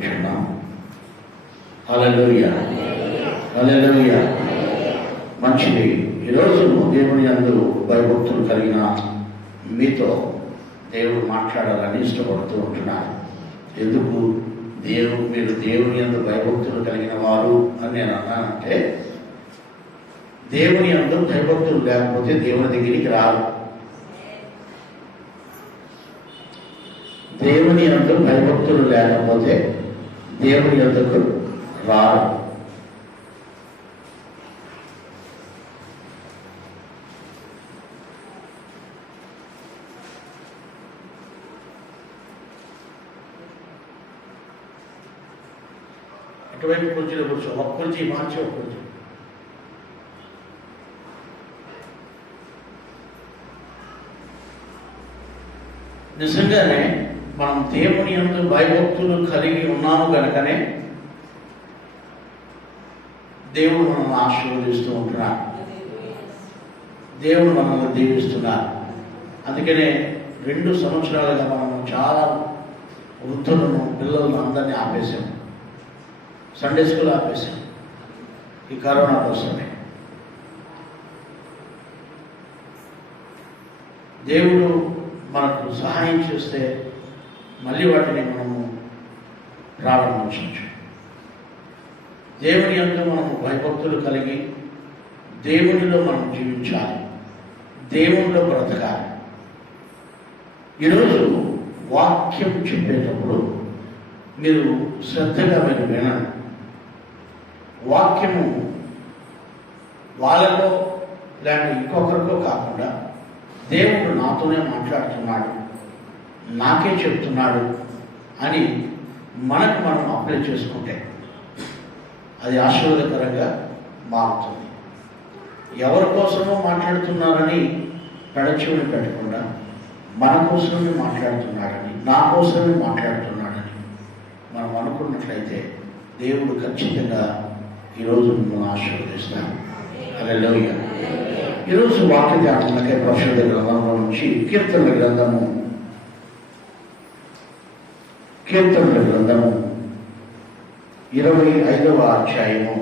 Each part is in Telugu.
వేడుకొనుచున్నాం. హల్లెలూయా, హల్లెలూయా. మంచిది. ఈరోజు దేవుని యందు భయభక్తులు కలిగిన మీతో దేవుడు మాట్లాడాలని ఇష్టపడుతూ ఉంటున్నారు. ఎందుకు మీరు దేవుని యందు భయభక్తులు కలిగిన వారు అని నేను అన్నానంటే, దేవుని యందు భయభక్తులు లేకపోతే దేవుని దగ్గరికి రారు. దేవుని యందు భయభక్తులు లేకపోతే దేవుని యొద్దకు రారు. అటువైపు కుర్చీలో కూర్చో, ఒక కుర్చీ మార్చి ఒక కుర్చీ. నిజంగానే మనం దేవుని యందు భయభక్తులు కలిగి ఉన్నాము కనుకనే దేవుడు మనల్ని ఆశీర్వదిస్తూ ఉంటున్నాడు, దేవుడు మనల్ని దీవిస్తున్నారు. అందుకనే 2 సంవత్సరాలుగా మనం చాలా వృద్ధులను, పిల్లలను అందరినీ ఆపేశాం. సండే స్కూల్ ఆపేశాం ఈ కరోనా కోసమే. దేవుడు మనకు సహాయం చేస్తే మళ్ళీ వాటిని మనము ప్రారంభించవచ్చు. దేవుని యందు మనము భయభక్తులు కలిగి దేవునిలో మనం జీవించాలి, దేవునిలో బ్రతకాలి. ఈరోజు వాక్యం చెప్పేటప్పుడు మీరు శ్రద్ధగా వినండి. వాక్యము వాళ్ళకో లేక ఇంకొకరికో కాకుండా దేవుడు నాతోనే మాట్లాడుతున్నాడు, నాకే చెప్తున్నాడు అని మనకు మనం అప్లై చేసుకుంటే అది ఆశీర్వాదకరంగా మారుతుంది. ఎవరి కోసమో మాట్లాడుతున్నారని పెడచెవిని పెట్టకుండా మన కోసమే మాట్లాడుతున్నాడని, నా కోసమే మాట్లాడుతున్నాడని మనం అనుకున్నట్లయితే దేవుడు ఖచ్చితంగా ఈరోజు మిమ్మల్ని ఆశీర్వదిస్తాడు. హల్లెలూయా. ఈరోజు వాక్య ధ్యానాలకే పరిశుద్ధ గ్రంథంలో నుంచి కీర్తనల గ్రంథము 25వ అధ్యాయము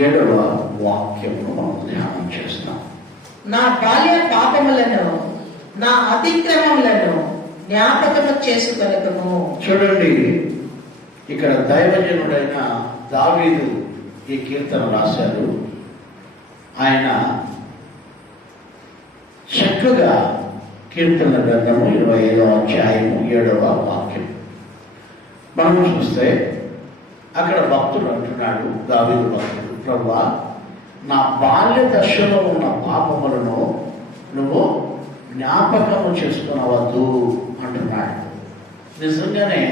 7వ వాక్యమును మనం ధ్యానం చేస్తాం. నా బాల్య పాపములను, నా అతిక్రమములను జ్ఞాపకము చేసుకొనెదము. చూడండి, ఇక్కడ దైవజనుడైన దావీదు ఈ కీర్తన రాశారు. ఆయన చక్కగా కీర్తన గ్రంథము 25వ అధ్యాయము 7వ వాక్యం మనం చూస్తే అక్కడ భక్తుడు అంటున్నాడు, దావీదు భక్తుడు, ప్రభువా నా బాల్య దశలో ఉన్న పాపములను నువ్వు జ్ఞాపకము చేసుకునవద్దు అంటున్నాడు. నిజంగానే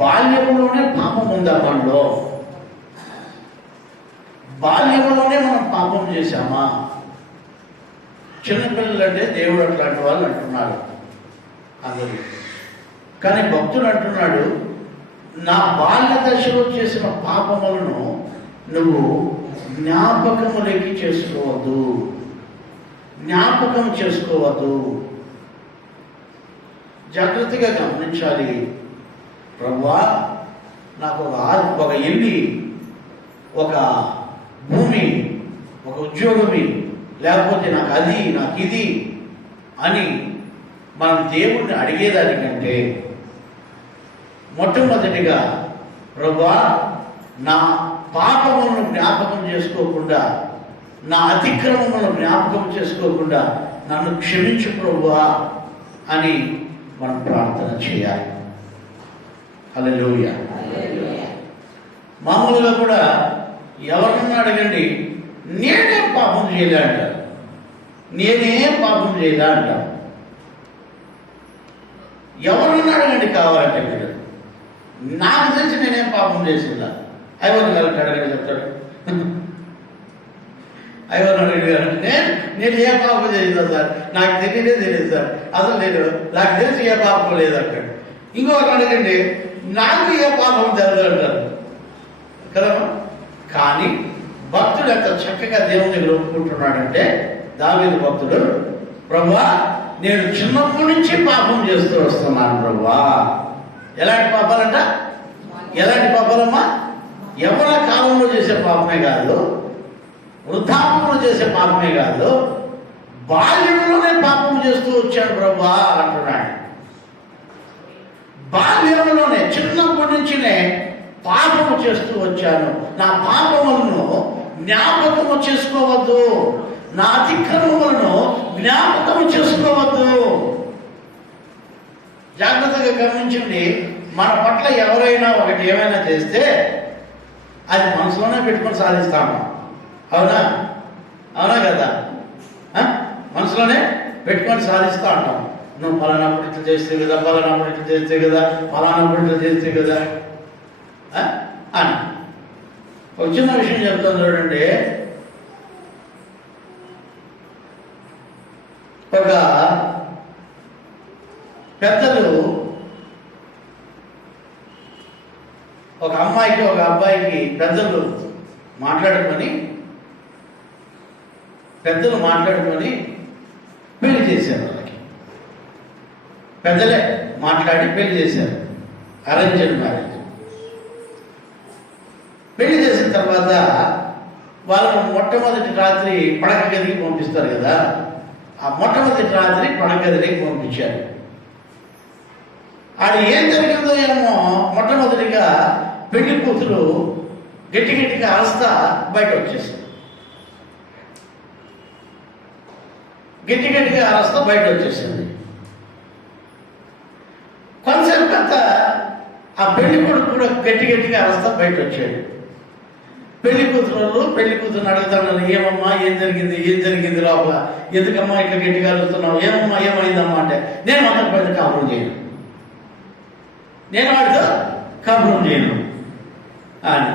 బాల్యంలోనే పాపం ఉందా మనలో? బాల్యంలోనే మనం పాపం చేశామా? చిన్నపిల్లలు అంటే దేవుడు అట్లాంటి వాళ్ళు అంటున్నారు అందరూ. కానీ భక్తుడు అంటున్నాడు, నా బాల్య దశలో చేసిన పాపములను నువ్వు జ్ఞాపకములోకి చేసుకోవద్దు, జ్ఞాపకం చేసుకోవద్దు. జాగ్రత్తగా గమనించాలి. ప్రభువా నాకు ఒక ఇల్లు, ఒక భూమి, ఒక ఉద్యోగమి, లేకపోతే నాకు అది, నాకు ఇది అని మనం దేవుణ్ణి అడిగేదానికంటే మొట్టమొదటిగా ప్రభువా నా పాపములను జ్ఞాపకం చేసుకోకుండా, నా అతిక్రమములను జ్ఞాపకం చేసుకోకుండా నన్ను క్షమించు ప్రభువా అని మనం ప్రార్థన చేయాలి. హల్లెలూయా. మామూలుగా కూడా ఎవరన్నా అడగండి, నేనేం పాపం చేయలే అంటారు, నేనేం పాపం చేయలే అంటారు. ఎవరన్నా అడగండి కావాలంటే మీరు, నాకు తెలిసి నేనేం పాపం చేసిందా ఐవర్ గారికి అడగండి చెప్తాడు. ఐవర్ అడిగారంటే నేను ఏ పాపం చేసిందా సార్, నాకు తెలియదు సార్, అసలు నాకు తెలిసి ఏ పాపం లేదంటాడు. ఇంకొకరు అడగండి, నాకు ఏ పాపం జరగదు అంటారు కదా. కానీ భక్తుడు ఎంత చక్కగా దేవుని దగ్గర ఒప్పుకుంటున్నాడంటే, దావీదు భక్తుడు, ప్రభువా నేను చిన్నప్పటి నుంచి పాపం చేస్తూ వస్తున్నాను ప్రభువా, ఎలాంటి పాపాలంట? ఎలాంటి పాపాలమ్మా? యవ్వన కాలంలో చేసే పాపమే కాదు, వృద్ధాపంలో చేసే పాపమే కాదు, బాల్యంలోనే పాపం చేస్తూ వచ్చాడు ప్రభువా అంటున్నాడు. బాల్యంలోనే, చిన్నప్పటి నుంచినే పాపము చేస్తూ వచ్చాను, నా పాపములను జ్ఞాపకము చేసుకోవద్దు, నా అతిక్రమములను జ్ఞాపకము చేసుకోవద్దు. జాగ్రత్తగా గమనించండి. మన పట్ల ఎవరైనా ఒకటి ఏమైనా చేస్తే అది మనసులోనే పెట్టుకొని సాధిస్తాము. అవునా? అవునా కదా? మనసులోనే పెట్టుకొని సాధిస్తూ ఉంటాం. నువ్వు పలానాప్పుడు ఇట్లా చేస్తే కదా, పలానాప్పుడు ఇట్లా చేస్తే కదా, పలానాప్పుడు ఇట్లా చేస్తే కదా అని. ఒక చిన్న విషయం చెప్తాను చూడండి. ఒక పెద్దలు ఒక అమ్మాయికి ఒక అబ్బాయికి పెద్దలు మాట్లాడుకొని పెళ్లి చేశారు. వాళ్ళకి పెద్దలే మాట్లాడి పెళ్లి చేశారు, అరేంజ్డ్ మ్యారేజ్. పెళ్లి చేసిన తర్వాత వాళ్ళను మొట్టమొదటి రాత్రి పడక గదికి పంపిస్తారు కదా. ఆ మొట్టమొదటి రాత్రి పడక గదికి పంపించారు. ఆడ ఏం జరిగిందో ఏమో, మొట్టమొదటిగా పెళ్లి కూతురు గట్టిగా అరస్తా బయట వచ్చేసింది. గట్టిగా అరస్తా బయట వచ్చేసింది. కొంతసేపు అంతా ఆ పెళ్లి కొడుకు కూడా గట్టిగా అరస్తా బయట వచ్చాడు. పెళ్లి కూతురుని అడుగుతాను, ఏమమ్మా ఏం జరిగింది లోపల, ఎందుకమ్మా ఇట్లా గట్టిగా అడుగుతున్నావు, ఏమమ్మా ఏమైందమ్మా అంటే, నేను మాత్రం పెద్ద కాపురం చేయను, నేను వాడితో కాపురం చేయను అని.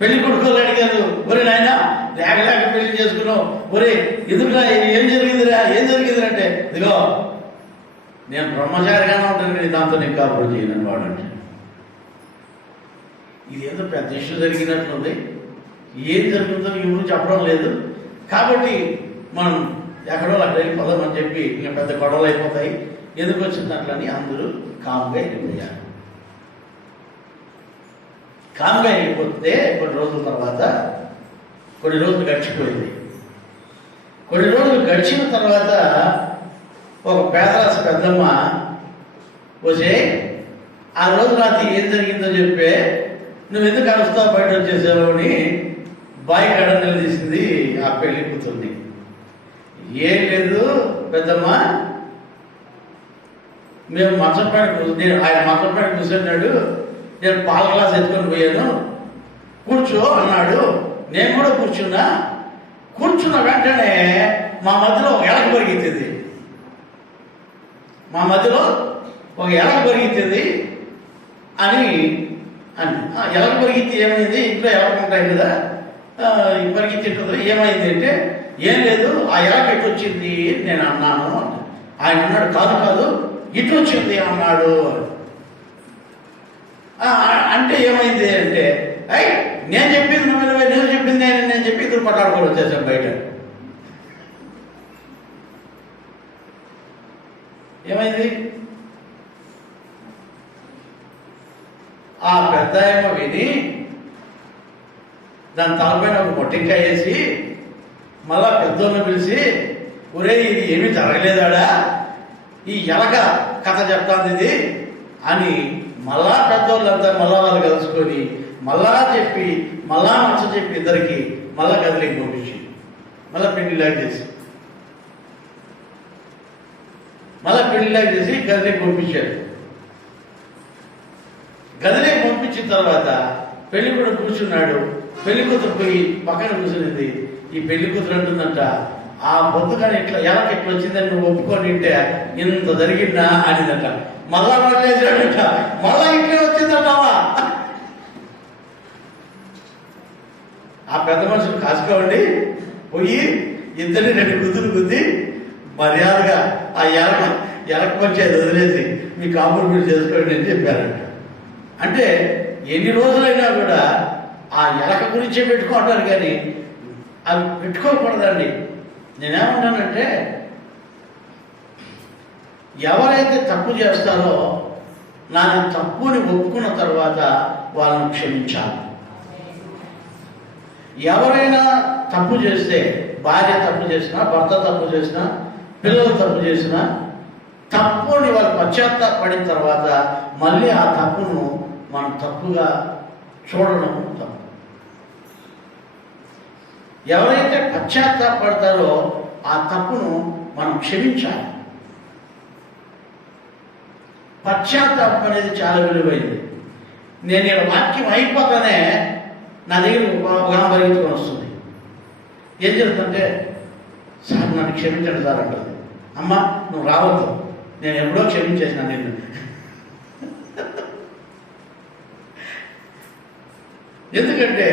పెళ్లి కొడుకులు అడిగారు, ఒరే నాయన లేక పెళ్లి చేసుకున్నావు, ఒరే ఎందుకురా, ఏం జరిగిందిరా అంటే, ఇదిగో నేను బ్రహ్మచారిగానే ఉంటాను కానీ దాంతో నేను కాపురం చేయను వాడంటే. ఇది ఏదో పెద్ద ఇష్యూ జరిగినట్లుంది, ఏం జరుగుతుందో ఎవరు చెప్పడం లేదు, కాబట్టి మనం ఎక్కడో అక్కడ వెళ్ళిపోదామని చెప్పి ఇంకా పెద్ద గొడవలు అయిపోతాయి, ఎందుకు వచ్చింది అట్లని అందరూ కామ్గా వెళ్ళిపోయారు. కామ్గా వెళ్ళిపోతే కొన్ని రోజుల తర్వాత కొన్ని రోజులు గడిచిపోయింది. కొన్ని రోజులు గడిచిన తర్వాత ఒక పేదరాశి పెద్దమ్మ వచ్చే, ఆ రోజు రాత్రి ఏం జరిగిందో చెప్పే, నువ్వు ఎందుకు అరుస్తావు బయట వచ్చేసావు అని బాయి కడ నిలదీసింది ఆ పెళ్లి కూతుర్ని. ఏం లేదు పెద్దమ్మ, మేము మంచం పైన ఆయన మంచం పైన కూర్చున్నాడు, నేను పాల గ్లాస్ ఎత్తుకొని పోయాను, కూర్చో అన్నాడు, నేను కూడా కూర్చున్న వెంటనే మా మధ్యలో ఒక ఎలక పరిగెత్తింది, అని ఎలక పరిగెత్తి ఏమైంది, ఇంట్లో ఎలక ఉంటాయి కదా, పరిగెత్తి ఏమైంది అంటే, ఏం లేదు ఆ ఎలక ఎటు వచ్చింది నేను అన్నాను. ఆయన అన్నాడు, కాదు ఇటు వచ్చింది అన్నాడు. అంటే ఏమైంది అంటే, నేను చెప్పింది నువ్వు చెప్పింది నేను చెప్పి ఇద్దరు పట్టాడుకొని వచ్చేసాను బయట. ఏమైంది? ఆ పెద్ద ఏమో విని దాని తలపైన ఒక మొట్టింకాయ వేసి మళ్ళా పెద్దోళ్ళని పిలిచి, ఒరే ఇది ఏమీ జరగలేదాడా, ఈ ఎలక కథ చెప్తాంది ఇది అని మళ్ళా పెద్దోళ్ళంతా మళ్ళా వాళ్ళు కలుసుకొని మళ్ళా చెప్పి మళ్ళా నచ్చ చెప్పి ఇద్దరికి మళ్ళా గదిలోకి పంపించి మళ్ళా పెళ్లిలాగా చేసి గదిలోకి పంపించాడు. గదిలోకి పంపించిన తర్వాత పెళ్లి కూడా కూర్చున్నాడు. పెళ్లి కూతురు పోయి పక్కన కూర్చునింది. ఈ పెళ్లి కూతురు అంటుందంట, ఆ బొద్దు కానీ ఇట్లా ఎలక ఎట్లా వచ్చిందని నువ్వు ఒప్పుకొని ఉంటే ఇంత జరిగిందా అనిదంట. మళ్ళా పడలేసాడంట, మళ్ళా ఇట్లే వచ్చిందంటావా. ఆ పెద్ద మనుషులు కాసుకోండి పోయి ఇద్దరిని 2 గుద్దులు గుద్ది మర్యాదగా ఆ ఎలక పంచేది వదిలేసి మీ కాంప్రమైజ్ చేసుకోండి అని చెప్పారంట. అంటే ఎన్ని రోజులైనా కూడా ఆ ఎలక గురించే పెట్టుకుంటారు కానీ అవి పెట్టుకోకూడదండి. నేనేమంటానంటే, ఎవరైతే తప్పు చేస్తారో నాది తప్పుని ఒప్పుకున్న తర్వాత వాళ్ళని క్షమించాలి. ఎవరైనా తప్పు చేస్తే, భార్య తప్పు చేసినా, భర్త తప్పు చేసినా, పిల్లలు తప్పు చేసినా, తప్పుని వాళ్ళు పశ్చాత్తాపడిన తర్వాత మళ్ళీ ఆ తప్పును మనం తప్పుగా చూడడం తప్పు. ఎవరైతే పశ్చాత్తాపడతారో ఆ తప్పును మనం క్షమించాలి. పశ్చాత్తాపం అనేది చాలా విలువైంది. నేను ఇక్కడ వాక్యం అయిపోతానే నా దగ్గర ఒక పరిగెత్తుకొని వస్తుంది. ఏం జరుగుతుందంటే, సార్ నన్ను క్షమించండి సార్ అంటుంది. అమ్మ నువ్వు రావద్దు, నేను ఎప్పుడో క్షమించేసిన నిన్ను. ఎందుకంటే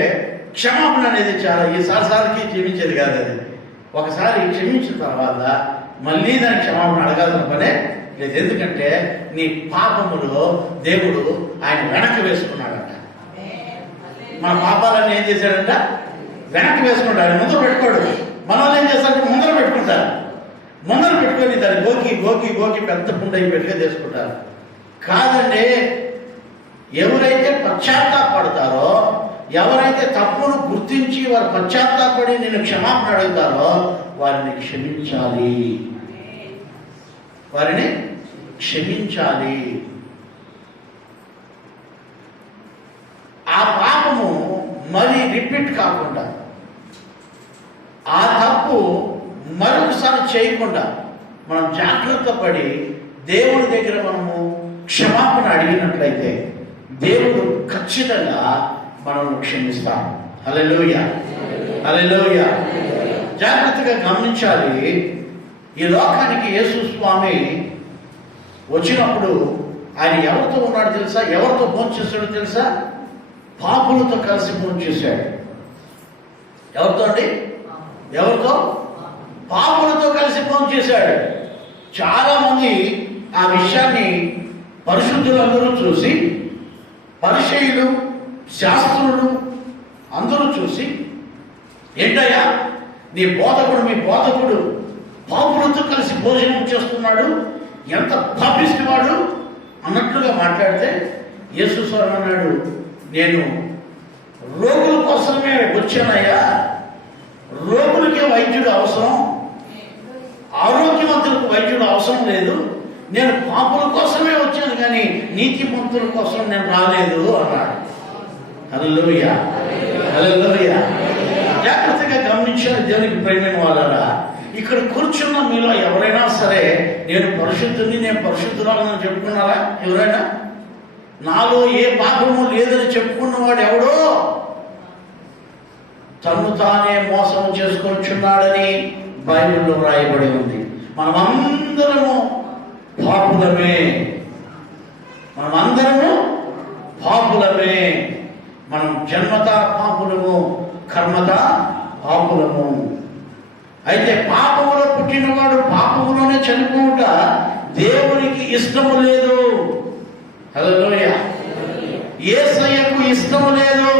క్షమాపణ అనేది చాలా ఈసారికి క్షమించేది కాదు. అది ఒకసారి క్షమించిన తర్వాత మళ్ళీ దాని క్షమాపణ అడగాల్సిన పనే లేదు. ఎందుకంటే నీ పాపములో దేవుడు ఆయన వెనక్కి వేసుకున్నాడట. మన పాపాలన్నీ ఏం చేశాడంట? వెనక్కి వేసుకుంటాడు, ముందర పెట్టుకోడు. మన వాళ్ళు ఏం చేస్తారంటే ముందర పెట్టుకుంటారు. ముందర పెట్టుకొని దాన్ని గోకి గోకి గోకి పెద్ద పుండయి పెట్టుగా చేసుకుంటారు. కాదండి, ఎవరైతే పశ్చాత్తాపడతారో, ఎవరైతే తప్పును గుర్తించి వారు పశ్చాత్తాపడి నేను క్షమాపణ అడుగుతారో వారిని క్షమించాలి. వారిని క్షమించాలి. ఆ పాపము మరి రిపీట్ కాకుండా, ఆ తప్పు మరొకసారి చేయకుండా మనం జాగ్రత్త పడి దేవుడి దగ్గర మనము క్షమాపణ అడిగినట్లయితే దేవుడు ఖచ్చితంగా మనల్ని క్షమిస్తాడు. హల్లెలూయా, హల్లెలూయా. జాగ్రత్తగా గమనించాలి. ఈ లోకానికి యేసు స్వామి వచ్చినప్పుడు ఆయన ఎవరితో ఉన్నాడు తెలుసా? ఎవరితో భోంచేశాడో తెలుసా? పాపులతో కలిసి భోంచేశాడు. ఎవరితో అండి? ఎవరితో? పాపులతో కలిసి భోంచేశాడు. చాలా మంది ఆ విషయాన్ని పరిశుద్ధులందరూ చూసి, పరిసయ్యులు, శాస్త్రులు అందరూ చూసి, ఏంటయ్యా నీ బోధకుడు, మీ బోధకుడు పాపులతో కలిసి భోజనం చేస్తున్నాడు, ఎంత పాపిస్తువాడు అన్నట్లుగా మాట్లాడితే యేసు స్వామి అన్నాడు, నేను రోగుల కోసమే వచ్చానయ్యా. రోగులకే వైద్యుడు అవసరం, ఆరోగ్యవంతులకు వైద్యుడు అవసరం లేదు. నేను పాపుల కోసమే వచ్చాను కానీ నీతిమంతుల కోసం నేను రాలేదు అన్నాడు. హల్లెలూయా, హల్లెలూయా. జాగ్రత్తగా గమనించిన దేవునికి ప్రేమైన వాళ్ళరా, ఇక్కడ కూర్చున్న మీలో ఎవరైనా సరే నేను పరిశుద్ధుని, నేను పరిశుద్ధురాలని చెప్పుకున్నారా? ఎవరైనా? నాలో ఏ పాపము లేదని చెప్పుకున్నవాడు ఎవడో తను తానే మోసం చేసుకొచ్చున్నాడని బైబిల్లో వ్రాయబడి ఉంది. మనమందరము పాపులమే, మనమందరము పాపులమే. మనం జన్మత పాపులము, కర్మత పాపులము. అయితే పాపములో పుట్టినవాడు పాపములోనే చనిపోవుట దేవునికి ఇష్టము లేదు. హల్లెలూయా. యేసయ్యకు ఇష్టము లేదు.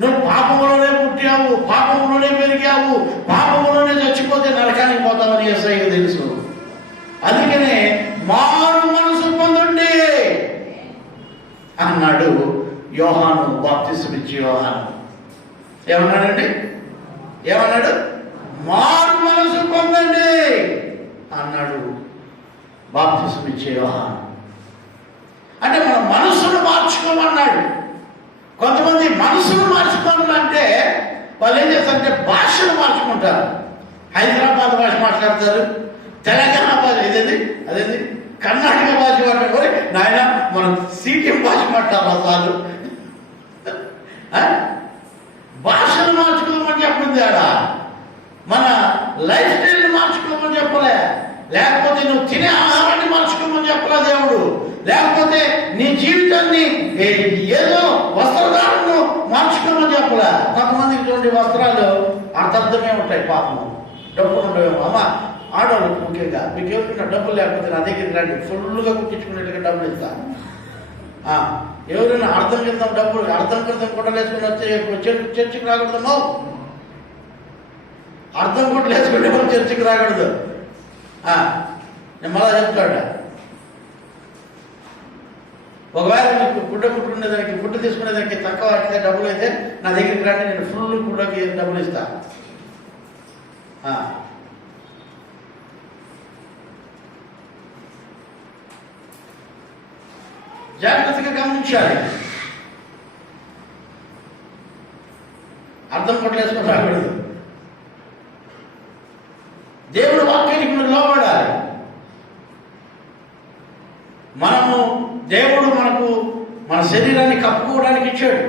నువ్వు పాపములోనే పుట్టావు, పాపములోనే పెరిగావు, పాపములోనే చచ్చిపోతే నరకానికి పోతావని యేసయ్యకు తెలుసు. అందుకనే మారు మనసు పొందండి అన్నాడు యోహాను, బాప్తిస్మిచ్చి యోహాను. ఏమన్నాడండి? ఏమన్నాడు? మారు మనసు పొందండి అన్నాడు బాప్తిస్మిచ్చే యోహాను. అంటే మన మనసును మార్చుకోమన్నాడు. కొంతమంది మనసును మార్చుకోవాలంటే వాళ్ళు ఏం చేస్తారంటే భాషను మార్చుకుంటారు. హైదరాబాద్ భాష మాట్లాడతారు, తెలంగాణ భాష, అదేంది కర్ణాటక భాష మాట్లాడుకొని నాయన మనం సీటీఎం భాష మాట్లాడాలి. చాలు భాషను మార్చుకోమని చెప్పింది ఆడ. మన లైఫ్ స్టైల్ని మార్చుకోమని చెప్పలే, లేకపోతే నువ్వు తినే ఆహారాన్ని మార్చుకోమని చెప్పలే దేవుడు, లేకపోతే నీ జీవితాన్ని ఏదో వస్త్రధారణను మార్చుకోమని చెప్పలే. కొంతమందికి చూడండి వస్త్రాలు అర్థమే ఉంటాయి, పాపం డబ్బులు ఉండవేమో. అమ్మ ఆడవాళ్ళకి ముఖ్యంగా మీకు ఎవరికైనా డబ్బులు లేకపోతే నా దగ్గర రండి, ఫుల్గా కుట్టించుకునేట్టుగా డబ్బులు ఇస్తాను. ఎవరైనా అర్థం క్రితం డబ్బులు, అర్థం క్రితం గుడ్డలు వేసుకుని వచ్చే చర్చికి రాకూడదమ్మో. అర్థం గుడ్డలు వేసుకుంటే మనం చర్చికి రాకూడదు. నేను మళ్ళా చెప్తాడు, ఒకవేళ మీకు గుడ్డ కుట్టుకునేదానికి గుడ్డ తీసుకునేదానికి తక్కువ అయితే డబ్బులు అయితే నా దగ్గరికి రండి, నేను ఫుల్ గుడ్డకి డబ్బులు ఇస్తా. జాగ్రత్తగా గమనించాలి. అర్థం కొట్టలేసుకొని రాకూడదు. దేవుడు వాక్యానికి మనం లోబడాలి. దేవుడు మనకు మన శరీరాన్ని కప్పుకోవడానికి ఇచ్చాడు.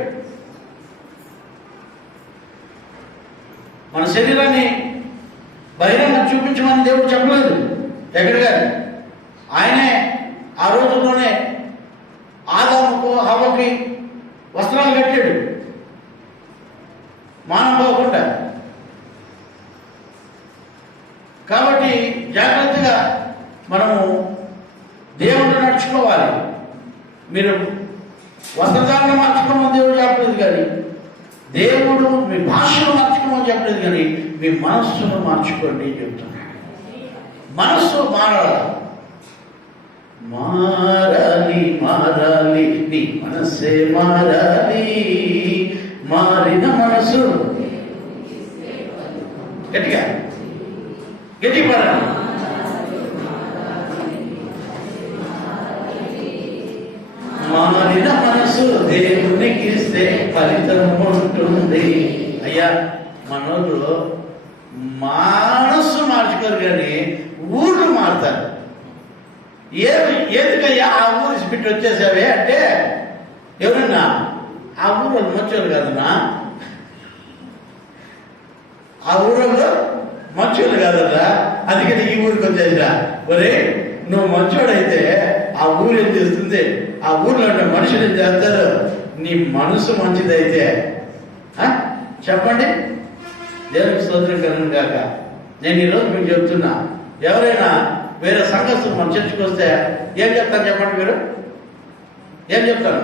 మన శరీరాన్ని బహిరంగ చూపించమని దేవుడు చెప్పలేదు ఎక్కడ గారు. ఆయనే ఆ రోజుల్లోనే ఆదాముకు హవ్వకి వస్త్రాలు కట్టాడు మానం పోకుండా. కాబట్టి జాగ్రత్తగా మనము దేవుడు నడుచుకోవాలి. మీరు వస్త్రధారణ మార్చుకోమని దేవుడు చెప్పలేదు కానీ, దేవుడు మీ భాషను మార్చుకోమని చెప్పలేదు కానీ, మీ మనస్సును మార్చుకోండి చెప్తున్నాడు. మనస్సు మారాలి, మారాలి, మారాలి, నీ మనస్సే మారాలి. మారిన మనసు గట్టిగా గట్టి మారాలి. మారిన మనసు దేవునికి ఇస్తే ఫలితం ఉంటుంది. అయ్యా, మనోళ్ళు మనస్సు మార్చుకోరు కానీ ఊళ్ళు మారుతారు. ఎందుకయ్యా ఆ ఊరు పెట్టి వచ్చేసావే అంటే, ఎవరన్నా ఆ ఊరు మంచోళ్ళు కాదన్నా, ఆ ఊళ్ళో మంచోళ్ళు కాదన్నా, అందుకని ఈ ఊరికి వచ్చేసా. ఒరే, నువ్వు మంచోడైతే ఆ ఊరు ఏం చేస్తుంది, ఆ ఊర్లో ఉన్న మనుషులు ఏం చేస్తారు? నీ మనసు మంచిదైతే చెప్పండి. దేవునికి స్తోత్రం కలుగును గాక. నేను ఈరోజు మీకు చెప్తున్నా, ఎవరైనా వేరే సంఘస్థులు మన చర్చకు వస్తే ఏం చెప్తాను చెప్పండి? మీరు ఏం చెప్తాను?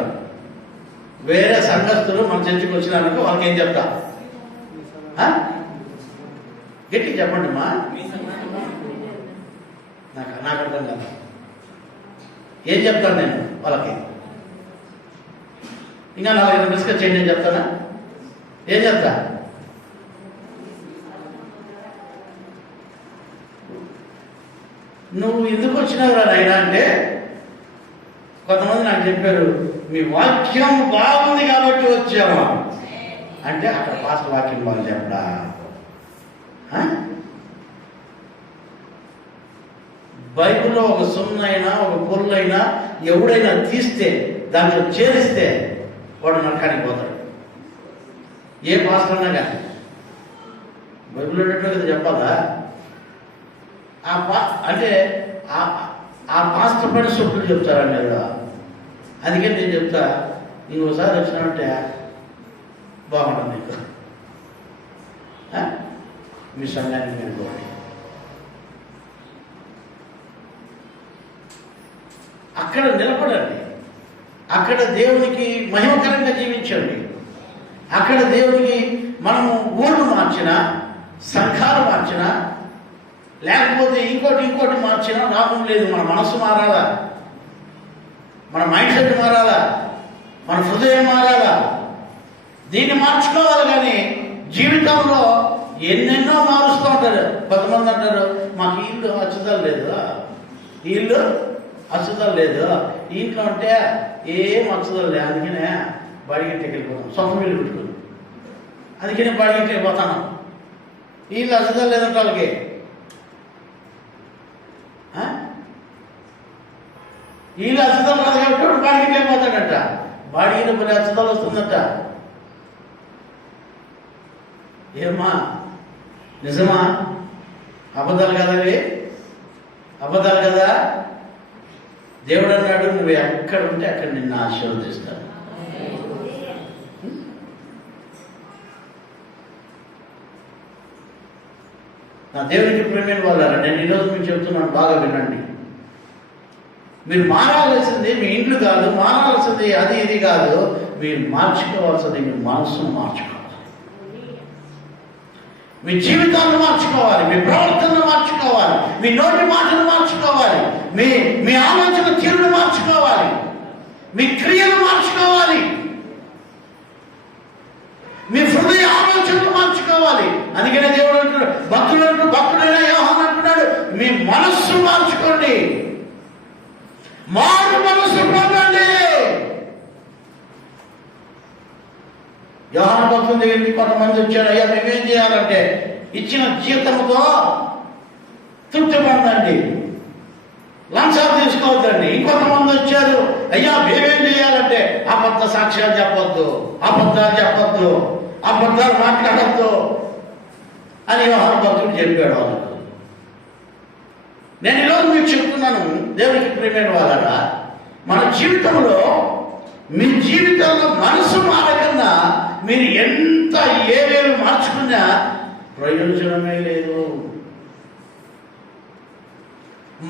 వేరే సంఘస్థులు మన చర్చకు వచ్చినారనుకో వాళ్ళకి ఏం చెప్తా? గట్టి చెప్పండి మా. నాకు అర్థం కాదు. ఏం చెప్తాను నేను వాళ్ళకి? ఇంకా 4 డిస్కస్ చేయండి అని చెప్తానా? ఏం చెప్తా? నువ్వు ఎందుకు వచ్చినావురా నాయన అంటే, కొంతమంది నాకు చెప్పారు, మీ వాక్యం బాగుంది కాబట్టి వచ్చావా అంటే, అక్కడ పాస్ట్ వాక్యం బాగుంది చెప్పడా? బైబిల్లో ఒక సున్నైనా ఒక పొల్లైనా ఎవడైనా తీస్తే దాంట్లో చేరిస్తే వాడు నరకానికి పోతాడు. ఏ పాస్టర్ అన్నా కానీ బైబిల్లో ఉన్నట్టుగా చెప్పాలా? అంటే ఆ పాస్టర్ పైన సొట్టులు చెప్తారండి కదా. అందుకని నేను చెప్తా, ఇంకోసారి వచ్చినామంటే బాగుంటుంది నీకు, మీ సంఘానికి వెళ్ళిపోండి. అక్కడ నిలబడండి, అక్కడ దేవునికి మహిమకరంగా జీవించండి. అక్కడ దేవునికి మనము ఊళ్ళు మార్చినా, సంఘాలు మార్చినా, లేకపోతే ఇంకోటి మార్చినా లాభం లేదు. మన మనసు మారాలా, మన మైండ్ సెట్ మారాలా, మన హృదయం మారాలా. దీన్ని మార్చుకోవాలి. కానీ జీవితంలో ఎన్నెన్నో మారుస్తూ ఉంటారు. కొంతమంది అంటారు, మాకు ఇల్లు అచ్చుదల లేదు, ఇల్లు అచ్చుదల లేదు, ఇంట్లో ఉంటే ఏం అచ్చుదల లేదు, అందుకనే బాడిగంటికి వెళ్ళిపోతాం, సొంత ఇల్లు పెట్టుకుని, అందుకనే బాడిగంటికి వెళ్ళిపోతాను. ఇల్లు అచ్చుదల లేదంటే వాళ్ళకి వీళ్ళు అచ్చుదల రాదు కాబట్టి బాడిగంటికి వెళ్ళిపోతాడట. బాడిగిన పని అచ్చుదల వస్తుందట. ఏమా నిజమా? అబద్ధాలు కదా అవి, అబద్ధాలు కదా. దేవుడు అన్నాడు, నువ్వు ఎక్కడ ఉంటే అక్కడ నిన్ను ఆశీర్వదిస్తాను. నా దేవునికి ప్రేమైన వాళ్ళారా, నేను ఈరోజు మీకు చెప్తున్నాను, బాగా వినండి. మీరు మారాల్సింది మీ ఇండ్లు కాదు, మారాల్సింది అది ఇది కాదు. మీరు మార్చుకోవాల్సింది మీ మనసును మార్చుకోవాలి, మీ జీవితాన్ని మార్చుకోవాలి, మీ ప్రవర్తనను మార్చుకోవాలి, మీ నోటి మాటను మార్చుకోవాలి, మీ ఆలోచన తీరును మార్చుకోవాలి, మీ క్రియలు మార్చుకోవాలి, మీ హృదయ ఆలోచనలు మార్చుకోవాలి. అందుకనే దేవుడు అంటున్నాడు, భక్తుడైన యోహాను అంటున్నాడు, మీ మనస్సు మార్చుకోండి, మారు మనస్సు పొందండి. యోహాను భక్తుల దగ్గరికి కొంతమంది వచ్చారు, అయ్యా మేమేం చేయాలంటే ఇచ్చిన జీతంతో తృప్తి పొందండి, లంచాలు తీసుకోవద్దండి. ఇంకొంతమంది వచ్చారు, అయ్యా మేమేం చేయాలంటే అబద్ధ సాక్ష్యాలు చెప్పొద్దు, అబద్ధాలు చెప్పొద్దు, అబద్ధాలు మాట్లాడద్దు అని యోహాను భక్తుడు చెప్పాడు వాళ్ళకు. నేను ఈరోజు మీకు చెప్తున్నాను, దేవునికి ప్రియమైన వాళ్ళరా, మన జీవితంలో మీ జీవితంలో మనసు మారకుండా మీరు ఎంత ఏవేవి మార్చుకున్నా ప్రయోజనమే లేదు.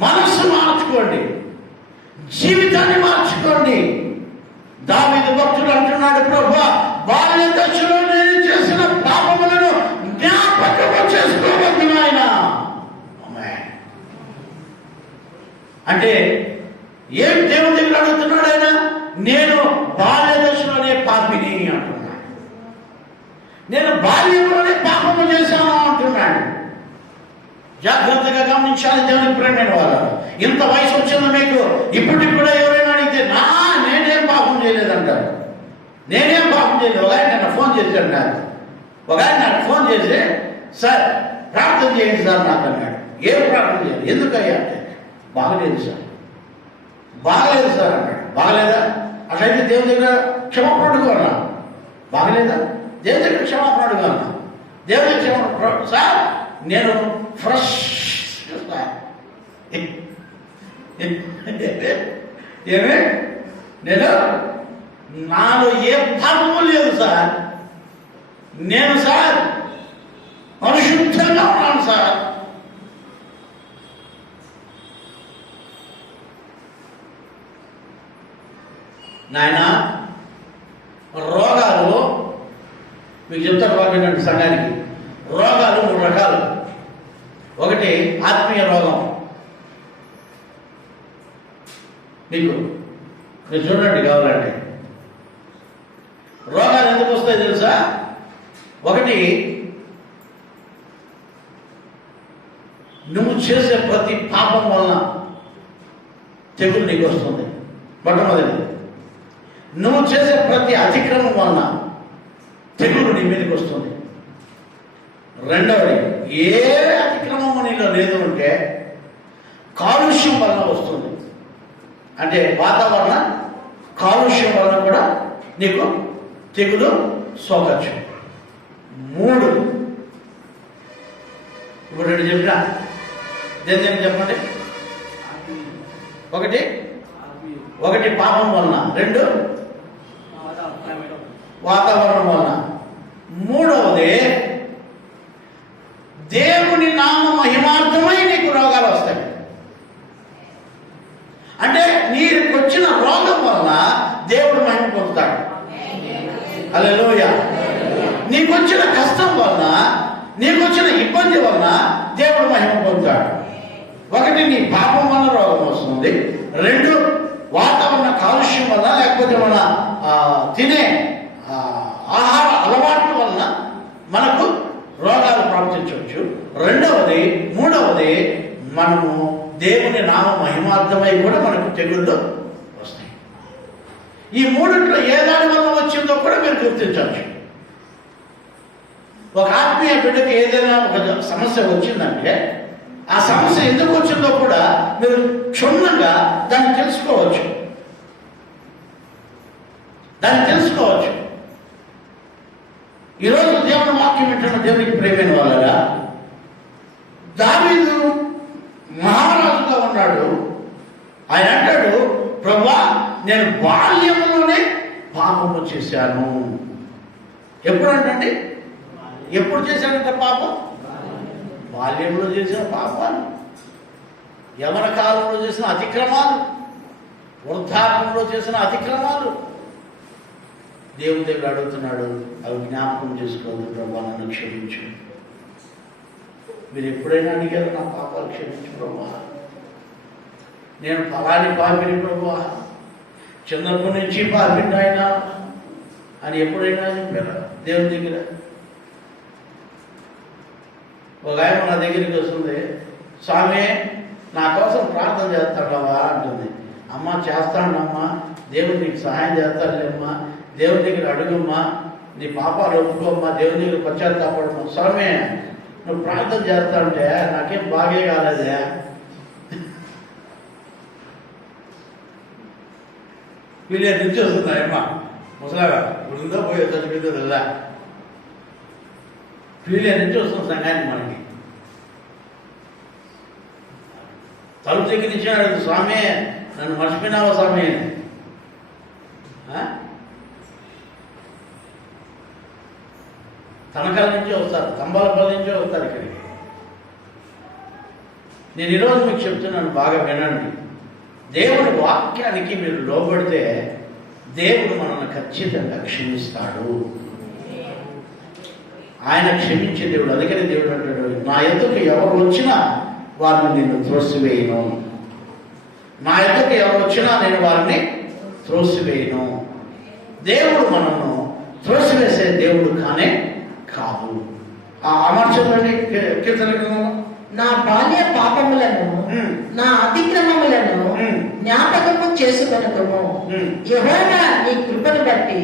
మనస్సు మార్చుకోండి, జీవితాన్ని మార్చుకోండి. దావీదు భక్తుడు అంటున్నాడు, ప్రభువా బాల్య దశలో నేను చేసిన పాపములను జ్ఞాపకము చేసుకోవద్దు నాయన. అంటే ఏం దేవుని దగ్గర అడుగుతున్నాడు ఆయన? నేను బాల్య దశలోనే పాపిని అంటున్నాడు, నేను బాల్యంలోనే పాపము చేశాను అంటున్నాడు. జాగ్రత్తగా గమనించాలి దేవుని ప్రేమైన వాళ్ళు. ఇంత వయసు వచ్చింది మీకు, ఇప్పటికి కూడా ఎవరైనా అడిగితే నేనేం పాపం చేయలేదంటారు. నేనేం పాపం చేయలేదు. ఒక ఆయన నాకు ఫోన్ చేశాడు, నాకు ఫోన్ చేసి, సార్ ప్రార్థన చేయండి సార్ నాకు అన్నాడు. ఏం ప్రార్థన చేయాలి? ఎందుకయ్యా అంటే, బాగలేదు సార్ అన్నాడు. బాగలేదా? అట్లయితే దేవుని దగ్గర క్షమాపణ అడుగు అన్నా. బాగలేదా? దేవుని దగ్గర క్షమాపణ అడుగు అన్నా. దేవుని దగ్గర క్షమాపణ, సార్ నేను ఫ్రెష్ ఏమే, నేను నాలో ఏ పాపము లేదు సార్, నేను సార్ పరిశుద్ధంగా ఉన్నాను సార్. నాయన, రోగాలు మీకు చెప్తాను బాగుండండి సంఘానికి. రోగాలు 3 రకాలు. ఒకటి ఆత్మీయ రోగం. మీరు చూడండి కావాలంటే. రోగాలు ఎందుకు వస్తాయి తెలుసా? ఒకటి, నువ్వు చేసే ప్రతి పాపం వలన తెగులు నీకు వస్తుంది. మొట్టమొదటి, నువ్వు చేసే ప్రతి అతిక్రమం వలన తెగులు నీ మీదకి వస్తుంది. రెండవది, ఏ అతిక్రమము నీలో లేదు అంటే కాలుష్యం వలన వస్తుంది. అంటే వాతావరణ కాలుష్యం వలన కూడా నీకు తెగులు సోకచ్చు. 3, ఇప్పుడు 2 చెప్పినా దేని చెప్పండి. ఒకటి పాపం వలన, 2 వాతావరణం వలన, 3వది దేవుని నామ మహిమార్థమై నీకు రోగాలు వస్తాయి. అంటే నీకు వచ్చిన రోగం వలన దేవుడు మహిమ పొందుతాడు. హల్లెలూయా. నీకు వచ్చిన కష్టం వలన, నీకు వచ్చిన ఇబ్బంది వలన దేవుడు మహిమ పొందుతాడు. ఒకటి, నీ పాపం వలన రోగం వస్తుంది. 2, వాతావరణ కాలుష్యం వలన, లేకపోతే మన తినే ఆహార అలవాట్ల వలన మనకు రోగాలు ప్రాప్తించవచ్చు. 3వది మనము దేవుని నామ మహిమార్థమై కూడా మనకు తెగుళ్ళు వస్తాయి. ఈ 3లో ఏ దాని వల్ల వచ్చిందో కూడా మీరు గుర్తించవచ్చు. ఒక ఆత్మీయ బిడ్డకి ఏదైనా ఒక సమస్య వచ్చిందంటే ఆ సమస్య ఎందుకు వచ్చిందో కూడా మీరు క్షుణ్ణంగా దాన్ని తెలుసుకోవచ్చు. ఈరోజు దేవుని వాక్యం వింటున్న దేవునికి ప్రియమైన వాళ్ళగా, దావీదు మహారాజుగా ఉన్నాడు. ఆయన అంటాడు, ప్రభువా నేను బాల్యంలోనే పాపము చేశాను. ఎప్పుడు అంటే ఎప్పుడు చేశాడంట పాపం? బాల్యంలో చేసిన పాపాలు, యవన కాలంలో చేసిన అతిక్రమాలు, వృద్ధాపంలో చేసిన అతిక్రమాలు దేవుని దగ్గర అడుగుతున్నాడు. అవి జ్ఞాపకం చేసుకోవద్దు ప్రభా, నన్ను క్షమించు. మీరు ఎప్పుడైనా అడిగారు, నా పాపాలు క్షమించు ప్రభా, నేను ఫలాని పాపిని ప్రభా, చిన్నప్పటి నుంచి పాపిండు ఆయన అని ఎప్పుడైనా చెప్పారా దేవుని దగ్గర? ఒక ఆయన నా దగ్గరికి వస్తుంది, స్వామి నా కోసం ప్రార్థన చేస్తాడవా అంటుంది. అమ్మ చేస్తానమ్మా, దేవుడు నీకు సహాయం చేస్తాడులేమ్మా, దేవుని దగ్గర అడుగమ్మా, నీ పాపాలు ఒప్పుకోమ్మా, దేవుని దగ్గర పశ్చాత్తాపడమ్మా. స్వామి నువ్వు ప్రార్థన చేస్తా ఉంటే నాకేం బాగే కాలేదే. వీళ్ళే నుంచి వస్తున్నాయమ్మా, ముసలాగా ఉందో పోయే చచ్చిపోయిందో తెలుదా, వీళ్ళే నుంచి వస్తుంది సంఘానికి. మనకి తలుపు దగ్గర నుంచి అడుగుతుంది, స్వామి నన్ను మర్చిపోయినావా స్వామి? తనకాల నుంచే వస్తారు, తంబాలపల్లి నుంచే వస్తారు ఇక్కడికి. నేను ఈరోజు మీకు చెప్తున్నాను, బాగా వినండి. దేవుడి వాక్యానికి మీరు లోబడితే దేవుడు మనల్ని ఖచ్చితంగా క్షమిస్తాడు. ఆయన క్షమించే దేవుడు. అందుకని దేవుడు అంటాడు, నా ఎదుకు ఎవరు వచ్చినా వారిని నేను త్రోసివేయను, నా ఎదుకు ఎవరు వచ్చినా నేను వారిని త్రోసివేయను. దేవుడు మనల్ని త్రోసివేసే దేవుడు కానే కాదు. ఆ అమర్చండి కీర్తన గ్రంథంలో, నా బాల్య పాపములను నా అతిక్రమములను జ్ఞాపకము చేసుకొనుము. యెహోవా నీ కృపను బట్టి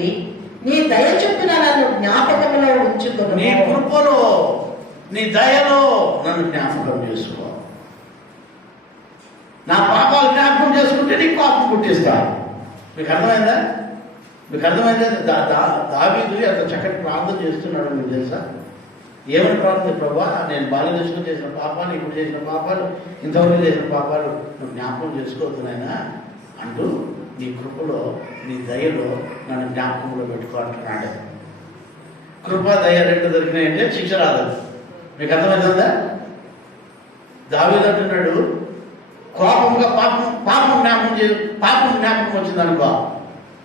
నీ దయ చొప్పున నన్ను జ్ఞాపకములో ఉంచుకొనుము. నీ కృపలో నీ దయలో నన్ను జ్ఞాపకం చేసుకో. నా పాపాలు జ్ఞాపకం చేసుకుంటే నీకు పాపం పుట్టిస్తా. మీకు అర్థమైందా? మీకు అర్థమైందా? దావీదు అంత చక్కటి ప్రార్థన చేస్తున్నాడు. మీకు తెలుసా ఏమని ప్రార్థన? ప్రభా నేను బాల్య దశలో చేసిన పాపాలు, ఇప్పుడు చేసిన పాపాలు, ఇంతవరకు చేసిన పాపాలు నువ్వు జ్ఞాపకం చేసుకోవద్దునైనా అంటూ నీ కృపలో నీ దయలో నన్ను జ్ఞాపకంలో పెట్టుకో అంటున్నాడు. కృప దయ రెండు దొరికినాయంటే శిక్ష రాదు. మీకు అర్థమవుతుందా? దావీదు అంటున్నాడు, కోపంగా పాపం జ్ఞాపకం వచ్చింది అనుకో,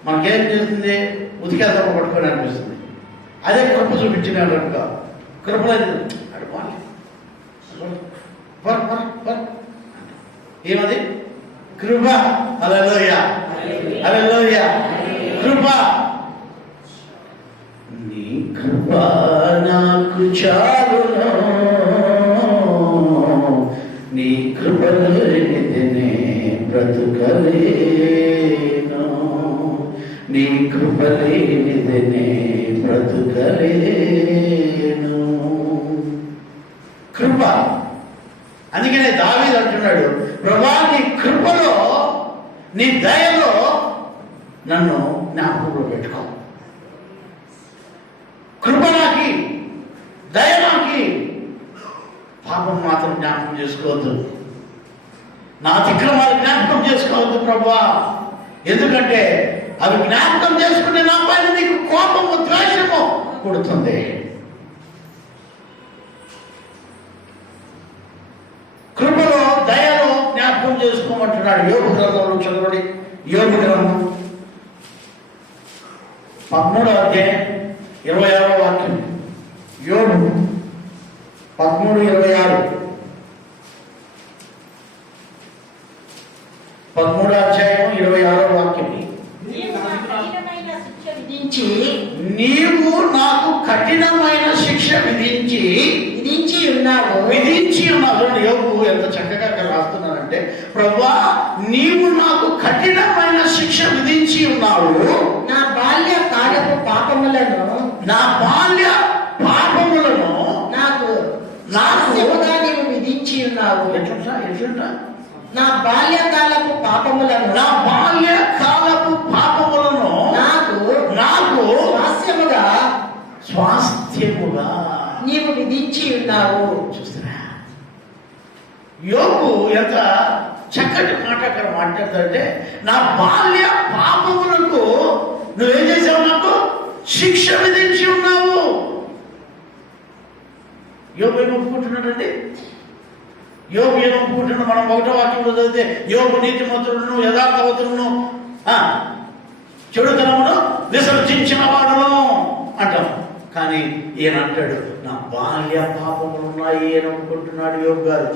మనకేం చేస్తుంది? ఉతికేద్దాం పట్టుకొని అనిపిస్తుంది. అదే కృప చూపించినాడు అనుకో, కృపలేదు ఏమది? కృప. హల్లెలూయా, హల్లెలూయా. కృప. నీ కృప నాకు చాలును, నీ కృప లేనిదే బ్రతుకలేను, నీ కృప లేనిదే బ్రతుకలేను. కృప. అందుకనే దావీదు అంటున్నాడు, ప్రభా నీ కృపలో నీ దయలో నన్ను జ్ఞాపకంలో పెట్టుకో. కృప నాకి, దయ నాకి, పాపం మాత్రం జ్ఞాపకం చేసుకోవద్దు, నా అతిక్రమాలు జ్ఞాపకం చేసుకోవద్దు ప్రభువా. ఎందుకంటే అవి జ్ఞాపకం చేసుకుంటే నా పైన నీకు కోపము, ద్వేషము పుడుతుంది. కృపలో దయలో జ్ఞాపకం చేసుకోమంటున్నాడు. యోబు గ్రంథంలో చదవండి. యోబు గ్రంథం 13వ అధ్యాయం 26వ వాక్యం. యోబు 13:26. 13వ అధ్యాయం 26వ వాక్యం. నీవు నాకు కఠినమైన శిక్ష విధించి ఉన్నావు. యోబు ఎంత చక్కగా అక్కడ రాస్తున్నారంటే, ప్రభువా నీవు నాకు కఠినమైన శిక్ష విధించి ఉన్నావు, నా బాల్య కాలపు పాపములను నాకు నీవు విధించి ఉన్నావు. ఎట్లుంటా? నా బాల్యకాలపు పాపములను నాకు స్వాస్థ్యముగా నీవు విధించి ఉన్నావు. చూస్తారా యోబు ఎంత చక్కటి మాట అక్కడ మాట్లాడతాడంటే, నా బాల్య పాపములకు నువ్వేం చేసావు? నాకు శిక్ష విధించి ఉన్నావు. యోబు ఏమొప్పుకుంటున్నాడండి? యోబు ఏమొప్పుకుంటున్నాడు? మనం 1వ వాక్యంలో చదివితే యోబు నీతిమంతుడును, యథార్థవంతుడును, చెడుతనమును విసర్జించిన వాడును అంటాం. కానీ ఈయన అంటాడు, నా బాల్య పాపములు ఉన్నాయి అని అనుకుంటున్నాడు యోబు గారు.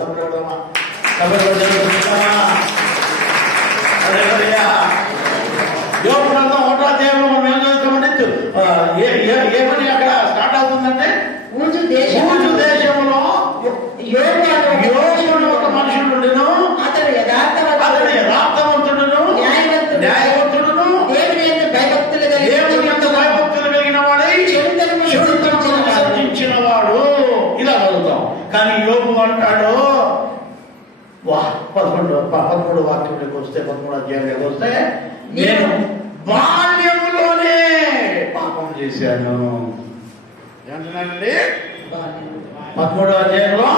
13 వాక్యంలోకి వస్తే 13 అధ్యాయంలోకి వస్తే నేను బాల్యములోనే పాపం చేశాను ఏమంటున్నానండి. 13 అధ్యాయంలో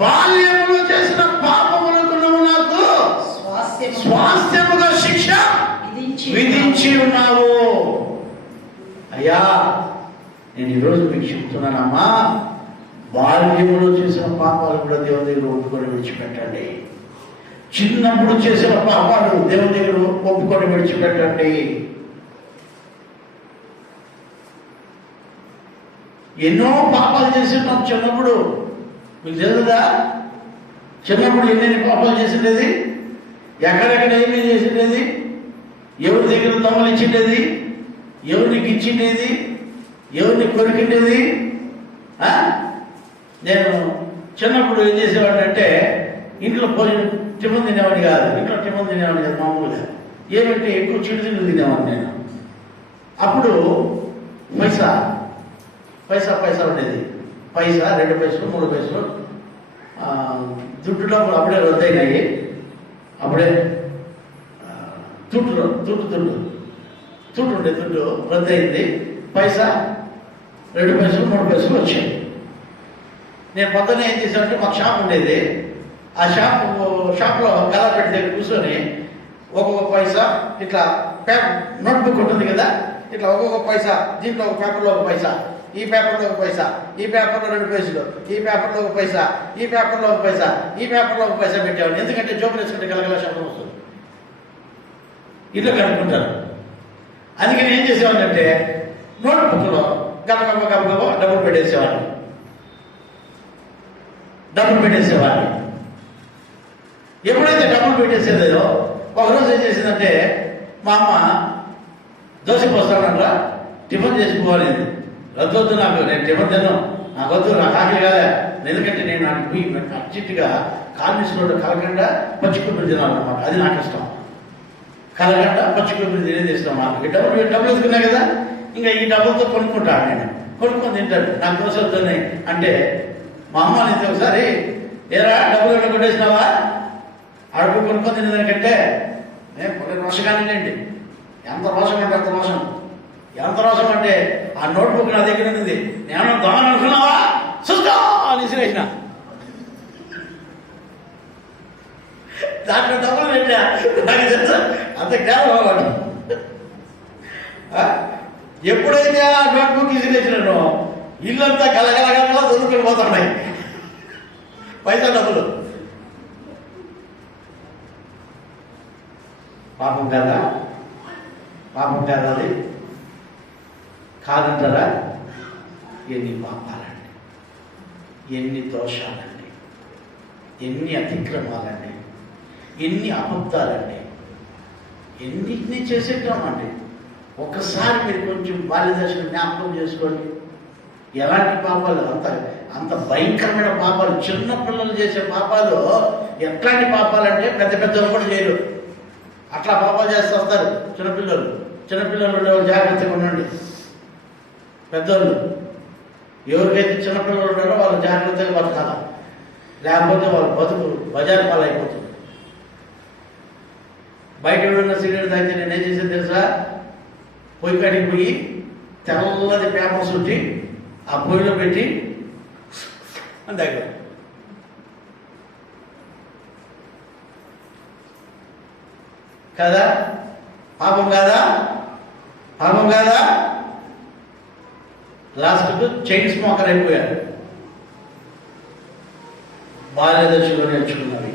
బాల్యములో చేసిన పాపములకు నువ్వు నాకు స్వాస్థ్యముగా శిక్ష విధించి ఉన్నావు. అయ్యా నేను ఈరోజు మీకు చెప్తున్నానమ్మా, బాల్యములో చేసిన పాపాలు కూడా దేవుని దగ్గర ఒప్పుకొని విడిచిపెట్టండి. చిన్నప్పుడు చేసిన పాపాలు దేవుని దగ్గర ఒప్పుకొని విడిచిపెట్టండి. ఎన్నో పాపాలు చేసినాం చిన్నప్పుడు, మీకు తెలుదా? చిన్నప్పుడు ఎన్నెన్ని పాపాలు చేసిండేది, ఎక్కడెక్కడ ఏమేమి చేసిండేది, ఎవరి దగ్గర దొంగలిచ్చిండేది, ఎవరిని గిచ్చిండేది, ఎవరిని కొరికిండేది. నేను చిన్నప్పుడు ఏం చేసేవాడిని అంటే, ఇంట్లో టిఫిన్ తినేవాడిని కాదు, ఇంట్లో టిఫిన్ తినేవాడిని కాదు మామూలుగా. ఏమంటే ఎక్కువ చిరుతిండ్లు తినేవాడిని నేను. అప్పుడు పైసా ఉండేది, పైసా 2 పైసలు 3 పైసలు దుడ్డులో అప్పుడే రద్దయినాయి. అప్పుడే దుడ్డు ఉండే దుడ్డు రద్దయింది. పైసా 2 పైసలు 3 పైసలు వచ్చాయి. నేను పొద్దున్నే ఏం చేశానంటే, మాకు షాప్ ఉండేది. ఆ షాప్లో గల్లాపెట్టి దగ్గర కూర్చొని ఒక్కొక్క పైసా ఇట్లా నోట్బుక్ ఉంటుంది కదా, ఇట్లా ఒక్కొక్క పైసా, దీంట్లో ఒక పేపర్లో ఒక పైసా, ఈ పేపర్లో ఒక పైసా, ఈ పేపర్లో 2 పైసలు, ఈ పేపర్లో ఒక పైసా, ఈ పేపర్లో ఒక పైసా, ఈ పేపర్లో ఒక పైసా పెట్టేవాడిని. ఎందుకంటే జోబులు వేసుకుంటే గలగల శబ్దం వస్తుంది, ఇల్లు కనుక్కుంటారు. అందుకని ఏం చేసేవాడిని అంటే, నోట్బుక్లో గబగబ డబ్బులు పెట్టేసేవాడిని. ఎప్పుడైతే డబ్బులు పెట్టేసేదో ఒకరోజు ఏం చేసిందంటే, మా అమ్మ దోశ పోస్తానరా టిఫిన్ చేసుకోవాలేదు. రద్దొద్దు, నేను టిఫిన్ తిన్నాను, నాకొద్దు, నాకు ఆకలి కాలే. ఎందుకంటే నేను నాకు పోయి అర్జెంటుగా కాలనీస్లో కలగండ పచ్చి కొబ్బరి తినాలన్నమాట, అది నాకు ఇష్టం. కలగండ పచ్చి కొబ్బరి తినేది ఇష్టం నాకు. డబ్బులు వేసుకున్నాయి కదా, ఇంకా ఈ డబ్బులతో కొనుక్కుంటాను. నేను కొనుక్కొని తింటాడు. నాకు దోశ వద్దని అంటే, మా అమ్మ నేను ఒకసారి, ఏరా డబ్బులు ఎక్కడ కొట్టేసినావా, అడుగు కొనుక్కొని తినేదానికంటే నేను కొన్ని రోషగానండి. ఎంత రోషం అంటే అంత రోషం. ఎంత రోషం అంటే, ఆ నోట్బుక్ నా దగ్గర ఉంది, నేను దొంగను అనుకున్నావా చూసుకో అని విసిరేసిన. దాంట్లో డబ్బులు పెట్టా, నాకు తెలుసు అంత కేవలం వాడు. ఎప్పుడైతే ఆ నోట్బుక్ విసిరేసినానో ఇల్లంతా కలగలగల చదువుకొని పోతున్నాయి పైసా డబ్బులు. పాపం కాదా? అది కాదంటారా? ఎన్ని పాపాలండి, ఎన్ని దోషాలండి, ఎన్ని అతిక్రమాలండి, ఎన్ని అబద్ధాలండి, ఎన్నిటినీ చేసేటామండి. ఒక్కసారి మీరు కొంచెం బాల్యదశను జ్ఞాపకం చేసుకోండి. ఎలాంటి పాపాలు, అంత భయంకరమైన పాపాలు. చిన్నపిల్లలు చేసే పాపాలు ఎట్లాంటి పాపాలంటే పెద్ద పెద్దలు కూడా చేయరు. అట్లా పాపాలు చేస్తూ వస్తారు చిన్నపిల్లలు ఉండేవాళ్ళు జాగ్రత్తగా ఉండండి. పెద్దోళ్ళు ఎవరికైతే చిన్నపిల్లలు ఉన్నారో వాళ్ళు జాగ్రత్తగా బతకాల, లేకపోతే వాళ్ళ బతుకు బజారు పాలైపోతుంది. బయట ఎవరైనా సిగరెట్ తాగితే నేను ఏం చేసేది తెలుసా? పొయ్యి కాడికి పోయి తెల్లది పేపర్ చుట్టి ఆ పొయ్యిలో పెట్టి అంతే కదా. పాపం కాదా? లాస్ట్కు చైన్ స్మోకర్ అయిపోయారు. బాల్యదశలో నేర్చుకున్నవి.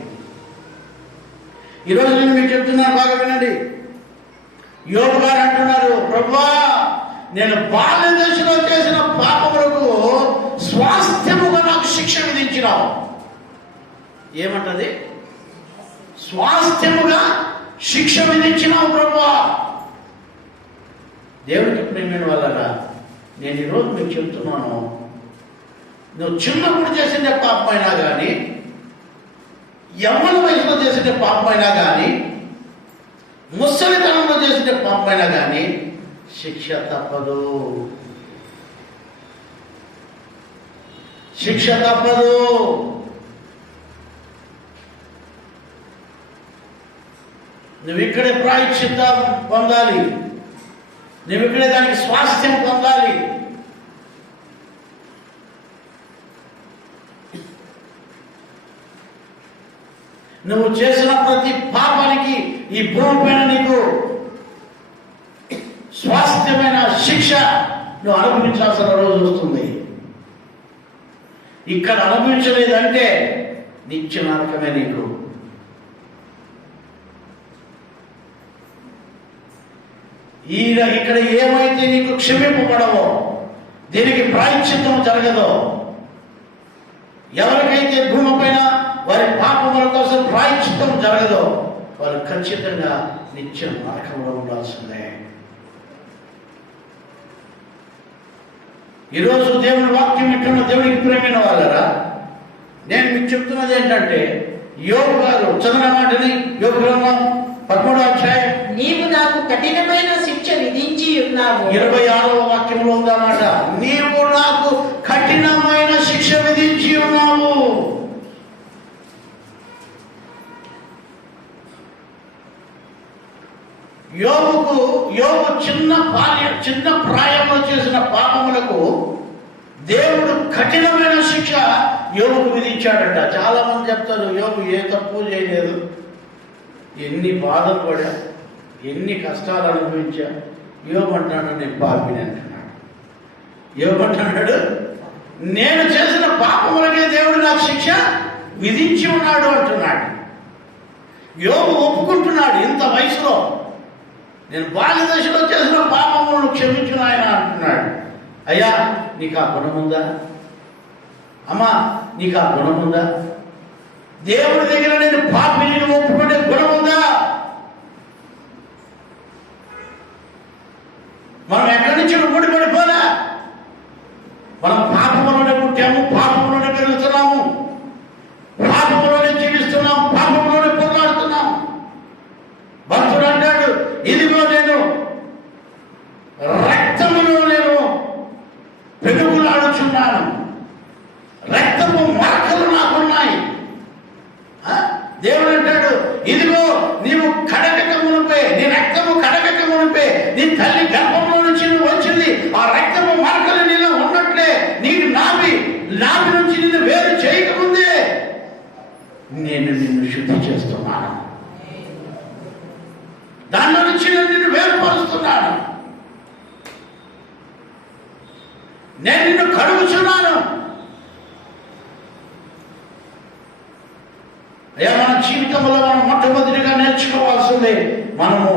ఈరోజు నేను మీకు చెప్తున్నాను, బాగా వినండి. యోబు గారు అంటున్నారు, ప్రభువా నేను బాల్యదశలో చేసిన పాపములకు స్వాస్థ్యముగా నాకు శిక్ష విధించినావు. ఏమంటది? స్వాస్థ్యముగా శిక్ష విధించినావు ప్రభువా. దేవునికి ప్రేమైన వాళ్ళరా, నేను ఈరోజు మీకు చెప్తున్నాను, నువ్వు చిన్నప్పుడు చేసిన పాపమైనా కానీ, యవ్వన వయసులో చేసిన పాపమైనా కానీ, ముసలితనంలో చేసిన పాపమైనా కానీ శిక్ష తప్పదు. నువ్వు ఇక్కడే ప్రాయశ్చిత్తం పొందాలి, నువ్వు ఇక్కడే దానికి స్వాస్థ్యం పొందాలి. నువ్వు చేసిన ప్రతి పాపానికి ఈ భూమి పైన నీకు స్వాస్థ్యమైన శిక్ష నువ్వు అనుభవించాల్సిన రోజు వస్తుంది. ఇక్కడ అనుభవించలేదంటే నిత్య నరకమే నీకు. ఇక్కడ ఏమైతే నీకు క్షమింపబడవో, దీనికి ప్రాయశ్చిత్తం జరగదో, ఎవరికైతే భూమి పైన వారి పాపముల కోసం ప్రాయశ్చిత్తం జరగదో వారు ఖచ్చితంగా నిత్యం నరకంలో ఉండాల్సిందే. ఈరోజు దేవుని వాక్యం వింటున్న దేవునికి ప్రేమైన వాళ్ళరా, నేను మీకు చెప్తున్నది ఏంటంటే, యోబు గారు చదివిన మాటని యోబు గ్రంథం 13వ అధ్యాయం నీవు నాకు కఠినమైన శిక్ష విధించి ఉన్నావు. 26వ వాక్యంలో ఉందన్నమాట. నీవు నాకు కఠినమైన శిక్ష విధించి ఉన్నావు. యోబు చిన్న ప్రాయంలో చేసిన పాపములకు దేవుడు కఠినమైన శిక్ష యోబుకు విధించాడట. చాలా మంది చెప్తారు యోబు ఏ తప్పు చేయలేదు, ఎన్ని బాధలు పడా, ఎన్ని కష్టాలు అనుభవించా. యోబు అంటాడు నేను పాపిని అంటున్నాడు. యోబు అంటున్నాడు నేను చేసిన పాపములకే దేవుడు నాకు శిక్ష విధించి ఉన్నాడు అంటున్నాడు. యోబు ఒప్పుకుంటున్నాడు ఇంత వయసులో నేను బాల్య దశలో చేసిన పాపములను క్షమించిన ఆయన అంటున్నాడు. అయ్యా నీకు ఆ గుణం ఉందా? అమ్మా నీకు ఆ గుణం ఉందా? దేవుడి దగ్గర నేను పాపిని ఒప్పుకునే గుణం ఉందా? మనం ఎక్కడి నుంచి ముడిపడిపోలే. మనం పాపములోనే పుట్టాము, పాపములోనే పెరుగుతున్నాము, పాపములోనే జీవిస్తున్నాము, పాపములోనే పోరాడుతున్నాము. భక్తుడు అంటాడు ఇదిగో నేను రక్తములో నేను పెనుగులాడుచున్నాను, రక్తము మరకలు నాకున్నాయి. దేవుడు అంటాడు ఇదిగో నీవు కడగకమునిపే, నీ రక్తము కడగకమునిపే నీ తల్లి గర్భంలో నుంచి నువ్వు వచ్చింది, ఆ రక్తము మరకలు నీలో ఉన్నట్లే నీకు నాభి నుంచి నిన్ను వేరు చేయకముందే నేను నిన్ను శుద్ధి చేస్తున్నాను, దానిలో నుంచి నేను నిన్ను వేరుపరుస్తున్నాను, నేను నిన్ను కడుగుచున్నాను. అయ్యా మన జీవితంలో మనం మొట్టమొదటిగా నేర్చుకోవాల్సింది మనము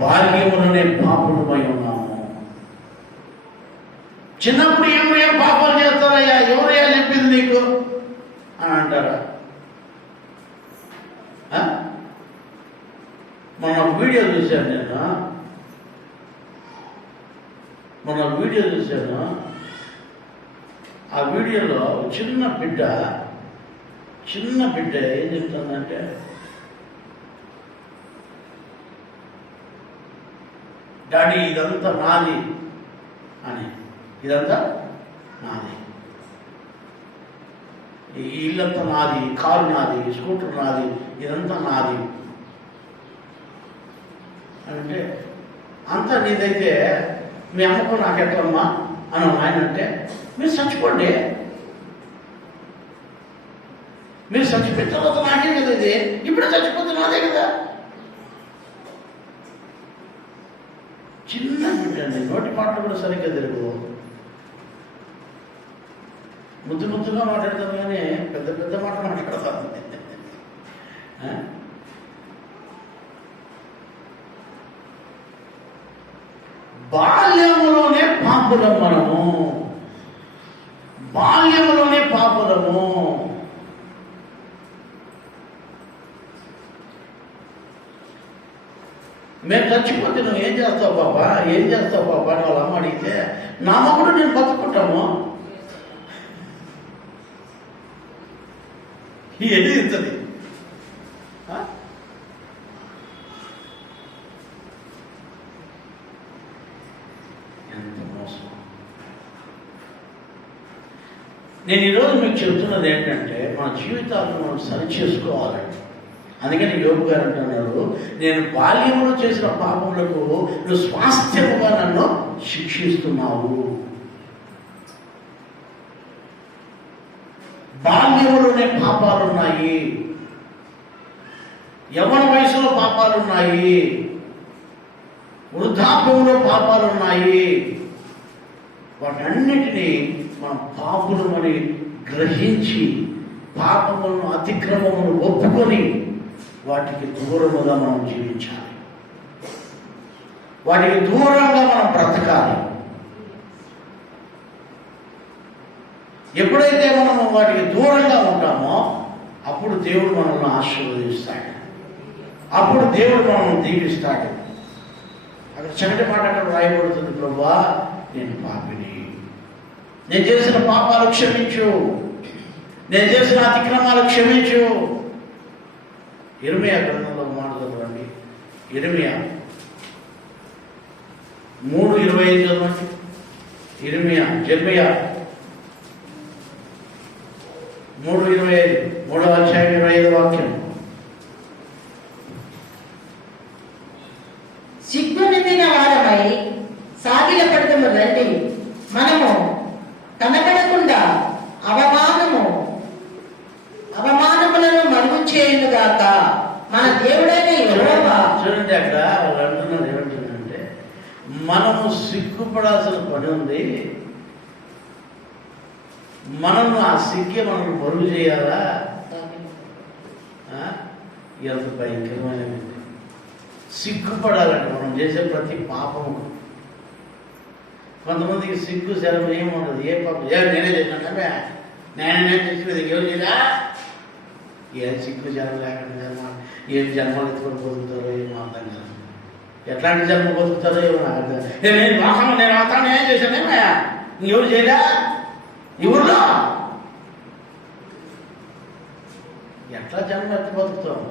బాల్యములనే పాపులమై ఉన్నాము. చిన్నప్పుడు ఏం పాపాలు చేస్తారయ్యా, ఎవరయ్యా చెప్పింది నీకు అని అంటారా? మొన్న వీడియో చూశాను ఆ వీడియోలో చిన్న బిడ్డ ఏం చెప్తుందంటే డాడీ ఇదంతా నాది అని, ఇదంతా నాది, ఈ ఇల్లంతా నాది, కారు నాది, స్కూటర్ నాది, ఇదంతా నాది అంటే అంతా నీదైతే మీ అమ్మకు నాకెట్లమ్మా అని ఆయన అంటే మీరు చచ్చిపోండి, మీరు చచ్చిపోయిన తర్వాత నాకే కదా ఇది, ఇప్పుడే చచ్చిపోతే నాదే కదా. చిన్న బిడ్డండి, నోటి మాటలు కూడా సరిగ్గా తిరుగు, ముద్దుగా మాట్లాడతాం కానీ పెద్ద మాట మాట్లాడతాం. బాల్యములోనే పాపులం మనము, బాల్యములోనే పాపులము. మేము చచ్చిపోతే నువ్వు ఏం చేస్తావు పాపా అని వాళ్ళ అమ్మ అడిగితే నా మొగుడు నేను బతుకుంటాము ఏది ఇస్తుంది. ఎంత మోసం. నేను ఈరోజు మీకు చెబుతున్నది ఏంటంటే మన జీవితాలను మనం సరి చేసుకోవాలంటే అందుకని యోబు గారు అంటున్నారు, నేను బాల్యంలో చేసిన పాపములకు నువ్వు స్వాస్థ్యముగా నన్ను శిక్షిస్తున్నావు. బాల్యంలోనే పాపాలున్నాయి, యవ్వన వయసులో పాపాలున్నాయి, వృద్ధాప్యంలో పాపాలున్నాయి. వాటన్నిటినీ మనం పాపులమని గ్రహించి పాపములను అతిక్రమమును ఒప్పుకొని వాటికి దూరముగా మనం జీవించాలి, వాటికి దూరంగా మనం బ్రతకాలి. ఎప్పుడైతే మనము వాటికి దూరంగా ఉంటామో అప్పుడు దేవుడు మనల్ని ఆశీర్వదిస్తాడు, అప్పుడు దేవుడు మనల్ని దీవిస్తాడు. అక్కడ చక్కటి మాట అక్కడ రాయబడుతుంది, ప్రభువా నేను పాపిని, నేను చేసిన పాపాలు క్షమించు, నేను చేసిన అతిక్రమాలు క్షమించు. ఇర్మియా గ్రంథంలో మాట చదవండి, ఇర్మియా 3:25 చదవండి. జెర్మియా 3:25, 3వ అధ్యాయం 25వ వాక్యం. సిగ్గునిందిన వారమై సాగిలపడదము రండి, మనము కనబడకుండా అవమానములను మరుగు చేయునుగాక. మన దేవుడైన యెహోవా. చూడండి, అక్కడ వాళ్ళు అంటున్నారు ఏమంటున్నారంటే, మనము సిగ్గుపడాల్సిన పని ఉంది, మనము ఆ సిగ్గే మనకు మరుగు చేయాలా? ఎంత భయంకరమైనది. సిగ్గుపడాలంటే మనం చేసే ప్రతి పాపము. కొంతమందికి సిగ్గు శరం ఏముండదు, ఏ పాపం నేనే చేసినా, నేనే చేసినది ఎవరు చేయరా, ఏం సిగ్గు జన్మ లేకుండా ఏం జన్మలు ఎత్తుకొని బతుకుతారో ఏమో అర్థం కాదు, ఎట్లాంటి జన్మ బతుకుతారో ఏమో నాకు అర్థం కాదు. నేను అవుతాను, ఏం చేశానేమే ఎవరు చేయరా, ఎవరులో ఎట్లా జన్మ ఎత్తి బతుకుతావు,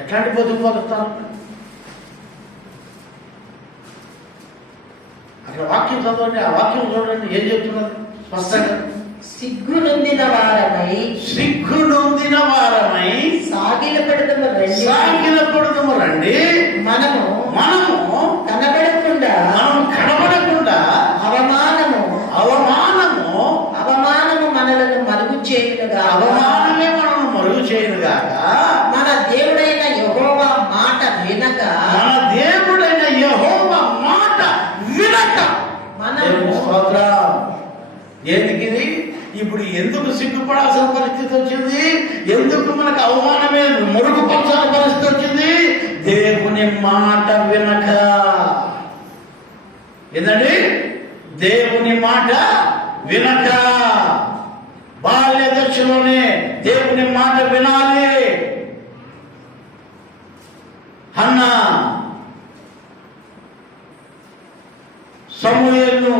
ఎట్లాంటి బతుకు బతుకుతారు? అక్కడ వాక్యం చదవండి, ఆ వాక్యం చూడండి ఏం చెప్తున్నది స్పష్టంగా. సిగ్గునొందిన వారమై సాగిలపడదము రండి, మనము కనబడకుండా అవమానము మనలను మరుగు చేయునుగా, అవమానమే మనల్ని మరుగు చేయునుగాక. మన దేవుడైన యెహోవా మాట వినక, ఎందుకు ఇది ఇప్పుడు ఎందుకు సిగ్గుపడాల్సిన పరిస్థితి వచ్చింది, ఎందుకు మనకు అవమానమే మురుగుపరచాల్సిన పరిస్థితి వచ్చింది? దేవుని మాట వినక. ఏంటండి? దేవుని మాట వినక. బాల్య దశలోనే దేవుని మాట వినాలి. హన్నా సమూయేలును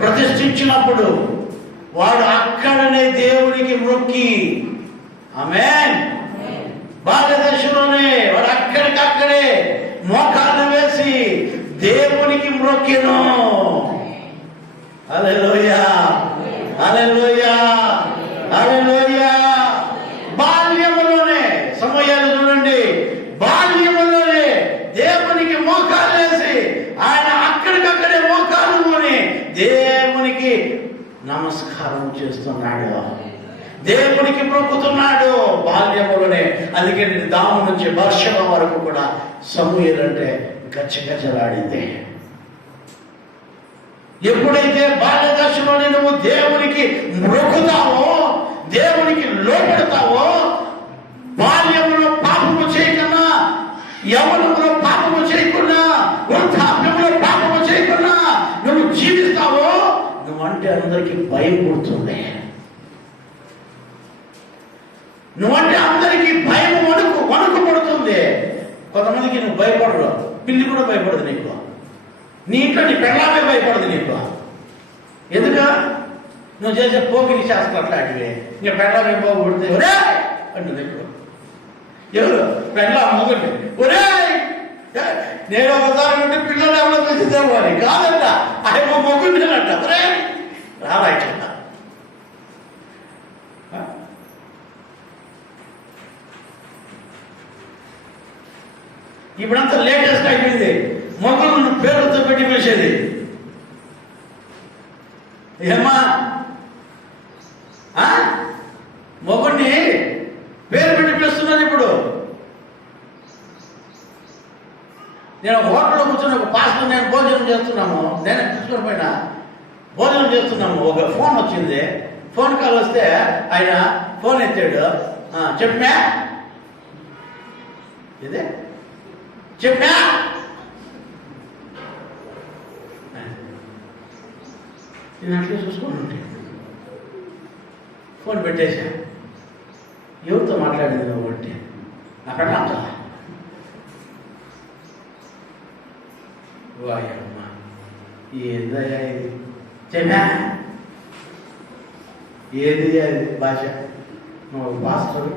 ప్రతిష్ఠించినప్పుడు వాడు అక్కడనే దేవునికి మొక్కి, ఆమేన్, బాల్య దశలోనే వాడు అక్కడికక్కడే మోకాళ్ళు వేసి దేవునికి మొక్కెను. హల్లెలూయా, హల్లెలూయా, హల్లెలూయా. బాల్యములోనే సమూయేలు చూడండి, బాల్యములోనే దేవునికి మోకాళ్ళు వేసి ఆయన అక్కడికక్కడే మోకాళ్ళు కొని దేవునికి నమస్కారం చేస్తున్నాడు, దేవునికి మొక్కుతున్నాడు బాల్యములోనే. అందుకే దాము నుంచి బర్షబ వరకు కూడా సమూయేలు అంటే గచ్చగచ్చలాడింది. ఎప్పుడైతే బాల్య దశలోనే నువ్వు దేవునికి మొక్కుతావో, దేవునికి లోపడతావో, బాల్యములో పాపము చేయకున్నా, యవ్వనములో పాపము చేయకున్నా, వృద్ధాప్యంలో పాపము చేయకున్నా నువ్వు జీవిస్తావో, నువ్వంటే అందరికీ భయం పుడుతుంది. నువ్వంటే అందరికీ భయం, వణుకు పడుతుంది. కొంతమందికి నువ్వు భయపడరు, పిల్లి కూడా భయపడదు నీకు, నీ ఇంట్లో నీ పెళ్ళామే భయపడదు నీకు. ఎందుక? నువ్వు చేసే పోకిరి శాస్త్రం అట్లాంటివి. నీ పెళ్ళామే బాగుపడితే ఒరే అంటుంది. ఇప్పుడు ఎవరు పెళ్ళా మొగుంటే ఒరే, నేను ఒకసారి ఉంటే పిల్లలు ఎవరో తెలిసిదేమో అని కాదంట, ఆయన మొగ్గుంటేనంట ఒరే రారా ఇట్లా. ఇప్పుడంతా లేటెస్ట్ అయిపోయింది. మొగలను పేరుతో పెట్టి పిలిచేది. ఏమా మొగుడిని పేరు పెట్టి పిలుస్తున్నారు ఇప్పుడు. నేను ఒక హోటల్లో కూర్చొని ఒక పాస్టర్ నేను భోజనం చేస్తున్నాము, నేనే తీసుకొని పోయినా భోజనం చేస్తున్నాము. ఒక ఫోన్ వచ్చింది. ఫోన్ కాల్ వస్తే ఆయన ఫోన్ ఎత్తాడు. చెప్పా ఇదే చెప్పా నేను అట్లే చూసుకొని ఉంటే ఫోన్ పెట్టేశా. ఎవరితో మాట్లాడింది కాబట్టి అక్కడ అంట వాయమ్మ ఏందయ్యా ఇది చెప్పా ఏది అది భాష నువ్వు పాస్టర్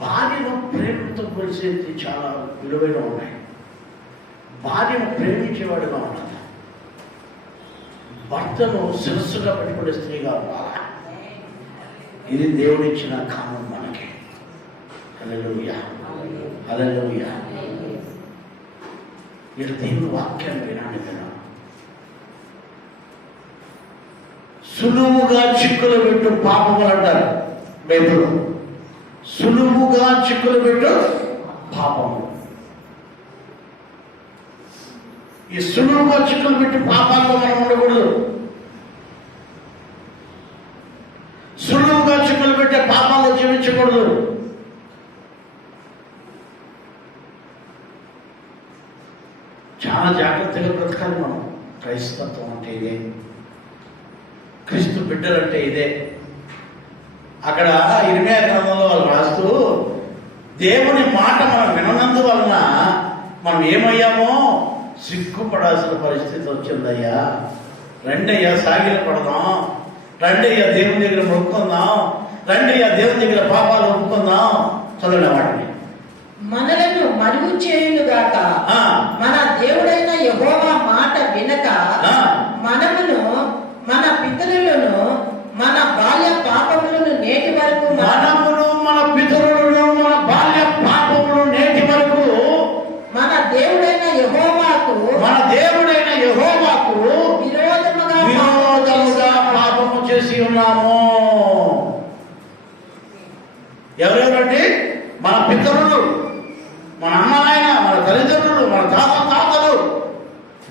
భార్యను ప్రేమతో కొలిసేది చాలా విలువైన ఉన్నాయి. భార్యను ప్రేమించేవాడుగా ఉండాలి. భర్తను శిరస్సుగా పెట్టుకునే స్త్రీగా ఉండాలి. ఇది దేవుడిచ్చిన కామం మనకి. హల్లెలూయా హల్లెలూయా. ఇటు దేవుని వాక్యాన్ని వినాలి కదా. సులువుగా చిక్కులు పెట్టు పాపములు అంటారు బైబిల్లో. సులువుగా చిక్కులు పెట్టు పాపము. ఈ సులువుగా చిక్కులు పెట్టి పాపాల్లో మనం ఉండకూడదు. సులువుగా చిక్కులు పెట్టే పాపాల్లో జీవించకూడదు. చాలా జాగ్రత్తగా బ్రతకాలి మనం. క్రైస్తత్వం అంటే ఇదే, క్రీస్తు బిడ్డలంటే ఇదే. అక్కడ ఇర్మియా గ్రంథంలో వాళ్ళు రాస్తూ దేవుని మాట మనం వినందువలన మనం ఏమయ్యామో సిగ్గుపడాల్సిన పరిస్థితి వచ్చిందయ్యా. రండయ్యా సాగిల పడదాం, రండయ్యా దేవుని దగ్గర మొక్కుకుందాం, రండయ్యా దేవుని దగ్గర పాపాలు ఒప్పుకుందాం. చదవండి వాటిని. మనలను మరుగు చేయునుగాక మన దేవుడైన యెహోవా మాట వినక మనమును మన పితరులను మన బాల్య పాపములను నేటి వరకు మనమును మన పితరులను మన బాల్య పాపములు నేటి వరకు మన దేవుడైన యెహోవాకు విరోధముగా పాపము చేసి ఉన్నాము. ఎవరెవరండి? మన పితరులు, మన అమ్మ నాయన, మన తల్లిదండ్రులు, మన తాతలు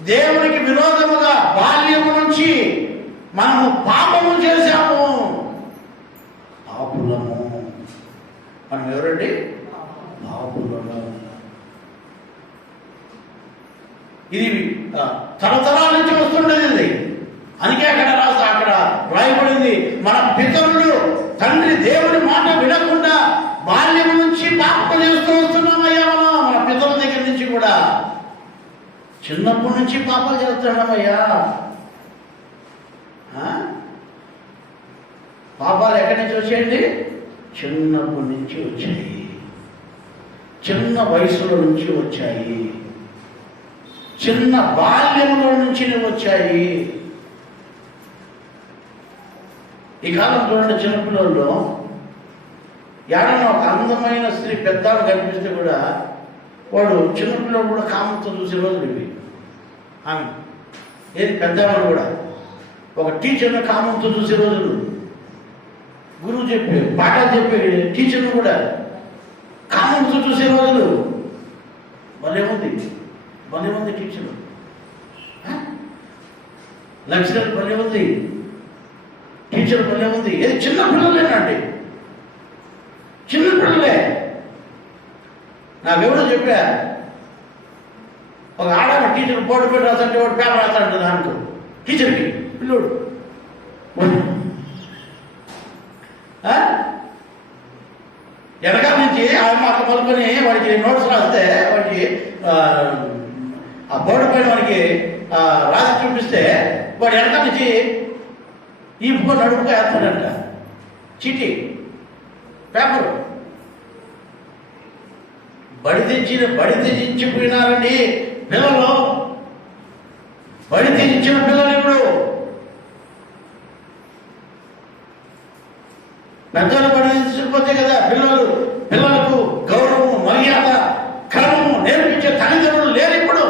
దేవునికి విరోధముగా బాల్యము నుంచి మనము పాపము చేశాము. పాపులము. మనం ఎవరండి? పాపులము. ఇది తరతరాల నుంచి వస్తుండేది ఇది. అందుకే అక్కడ రాయబడింది, మన పితరులు తండ్రి దేవుడి మాట వినకుండా బాల్యం నుంచి పాపం చేస్తూ వస్తున్నామయ్యా. మన పితరుల దగ్గర నుంచి కూడా చిన్నప్పటి నుంచి పాపాలు చేస్తున్నామయ్యా. పాపాలు ఎక్కడి నుంచి వచ్చాయండి? చిన్నప్పటి నుంచి వచ్చాయి, చిన్న వయసులో నుంచి వచ్చాయి, చిన్న బాల్యంలో నుంచి వచ్చాయి. ఈ కాలం చూడండి, చిన్నపిల్లల్లో ఏడన్నా ఒక అందమైన స్త్రీ పెద్దాడు కనిపిస్తే కూడా వాడు చిన్నపిల్లలు కూడా కామంతో చూసే రోజులు ఇవి. ఆమె ఏది పెద్దవాడు కూడా ఒక టీచర్ని కామంతో చూసే రోజులు. గురువు చెప్పి పాఠాలు చెప్పి టీచర్ను కూడా కామంతో చూసే రోజులు. భలే ఉంది టీచరు, లెక్చరర్ భలే ఉంది, టీచర్ భలే ఉంది. ఏది చిన్న పిల్లలేనండి, చిన్న పిల్లలే. నాకెవడో చెప్పా, ఒక ఆడ టీచర్ బోర్డు పెట్టి రాసంటే వాడు పేపర్ రాస్తాడు దాంట్లో టీచర్కి పిల్లోడు. వెనకాల నుంచి ఆమె అక్క పలుకొని వాడికి నోట్స్ రాస్తే వాడికి ఆ బోర్డు పైన వాడికి రాసి చూపిస్తే వాడు వెనకాల నుంచి ఈ బుక్ నడుపుగా వేస్తాడంట చీటీ పేపరు. బడి తెచ్చించిపోయినారండి పిల్లలు. బడి తెచ్చిన పిల్లలు ఇప్పుడు పెద్దలు పడిపోతే కదా పిల్లలకు గౌరవం, మర్యాద, క్రమము నేర్పించే తల్లిదండ్రులు లేరు ఇప్పుడు.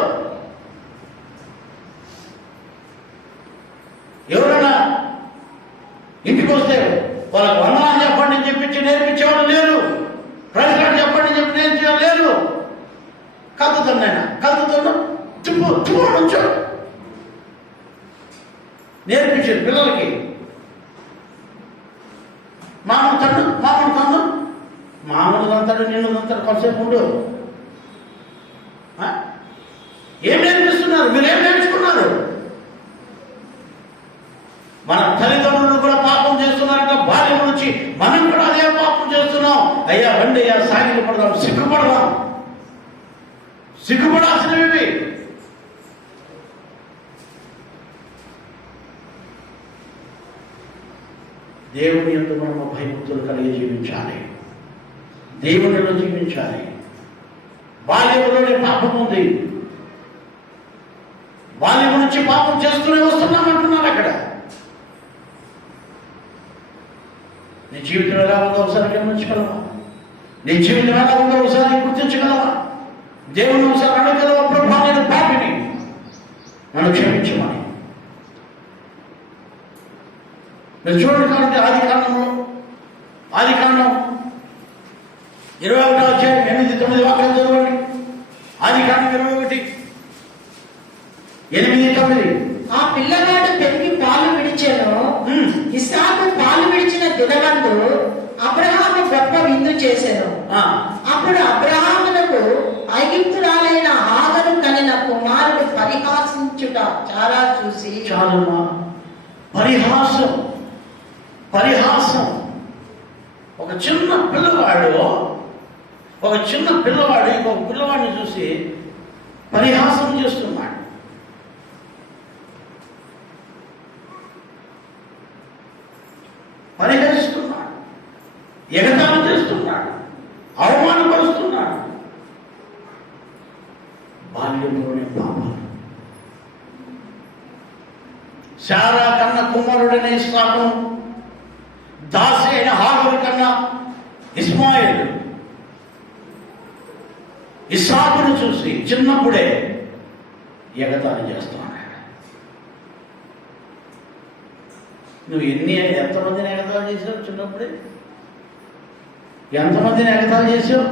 ఎవరైనా ఇంటికి వస్తే వాళ్ళకు వందనాలు చెప్పండి అని చెప్పించి నేర్పించేవాళ్ళు లేరు. ప్రైజ్లాడ్ చెప్పండి చెప్పి నేర్పించేవాళ్ళు లేరు. కదుతున్నాయినా కదుతున్నా నుంచో నేర్పించారు పిల్లలకి. మామూలు తంతాడు నిన్ను తంతాడు కొంతసేపు ఉండు. ఏం నేర్పిస్తున్నారు? మీరేం నేర్చుకున్నారు? మన తల్లిదండ్రులు కూడా పాపం చేస్తున్నారంట. భార్య నుంచి మనం కూడా అదే పాపం చేస్తున్నాం. అయ్యా రండి అయ్యా, సాగిలి పడదాం, సిగ్గుపడదాం. సిగ్గుపడాల్సినవి. దేవుని యందు మనము భయభక్తులు కలిగి జీవించాలి. దేవునిలో జీవించాలి. బాల్యంలోనే పాపం ఉంది. బాల్యం నుంచి పాపం చేస్తూనే వస్తున్నామంటున్నారు అక్కడ. నీ జీవితం ఎలా ఉందో ఒకసారి గమనించగలవా? నీ జీవితం ఎలా ఉందో ఒకసారి గుర్తించగలవా? దేవుని ఒకసారి అడగలవా? ప్రభా, నేను పాపిని, నన్ను క్షమించమని. మీరు చూడండి కాబట్టి ఆదికాండం 21వ అధ్యాయం 8-9 వాక్యాలు చదవండి. ఆదికాండం 21, 8-9. ఆ పిల్లవాడు పెరిగి పాలు విడిచెను. ఇస్సాకు పాలు విడిచిన దినమందు అబ్రహాము గొప్ప విందు చేసెను. అప్పుడు అబ్రహామునకు ఐగుప్తురాలైన హాగరు కనిన కుమారుడు పరిహాసించుట చాలా చూసి, చాలుమా, పరిహాసం. ఒక చిన్న పిల్లవాడు ఇంకొక పిల్లవాడిని చూసి పరిహాసం చేస్తున్నాడు. పరిహరిస్తున్నాడు, ఎగతాళి చేస్తున్నాడు, అవమానపరుస్తున్నాడు. బాల్యంలోనే పాపాలు. శారా కన్న కుమారుడనే ఇస్సాకును, దాసి అయిన హాగరు కన్నా ఇస్మాయిల్ ఇస్సాకును చూసి చిన్నప్పుడే ఎగతాళి చేస్తున్నాడు. నువ్వు ఎంతమందిని ఎగతాళి చేసావు? చిన్నప్పుడే ఎంతమందిని ఎగతాళి చేసావు?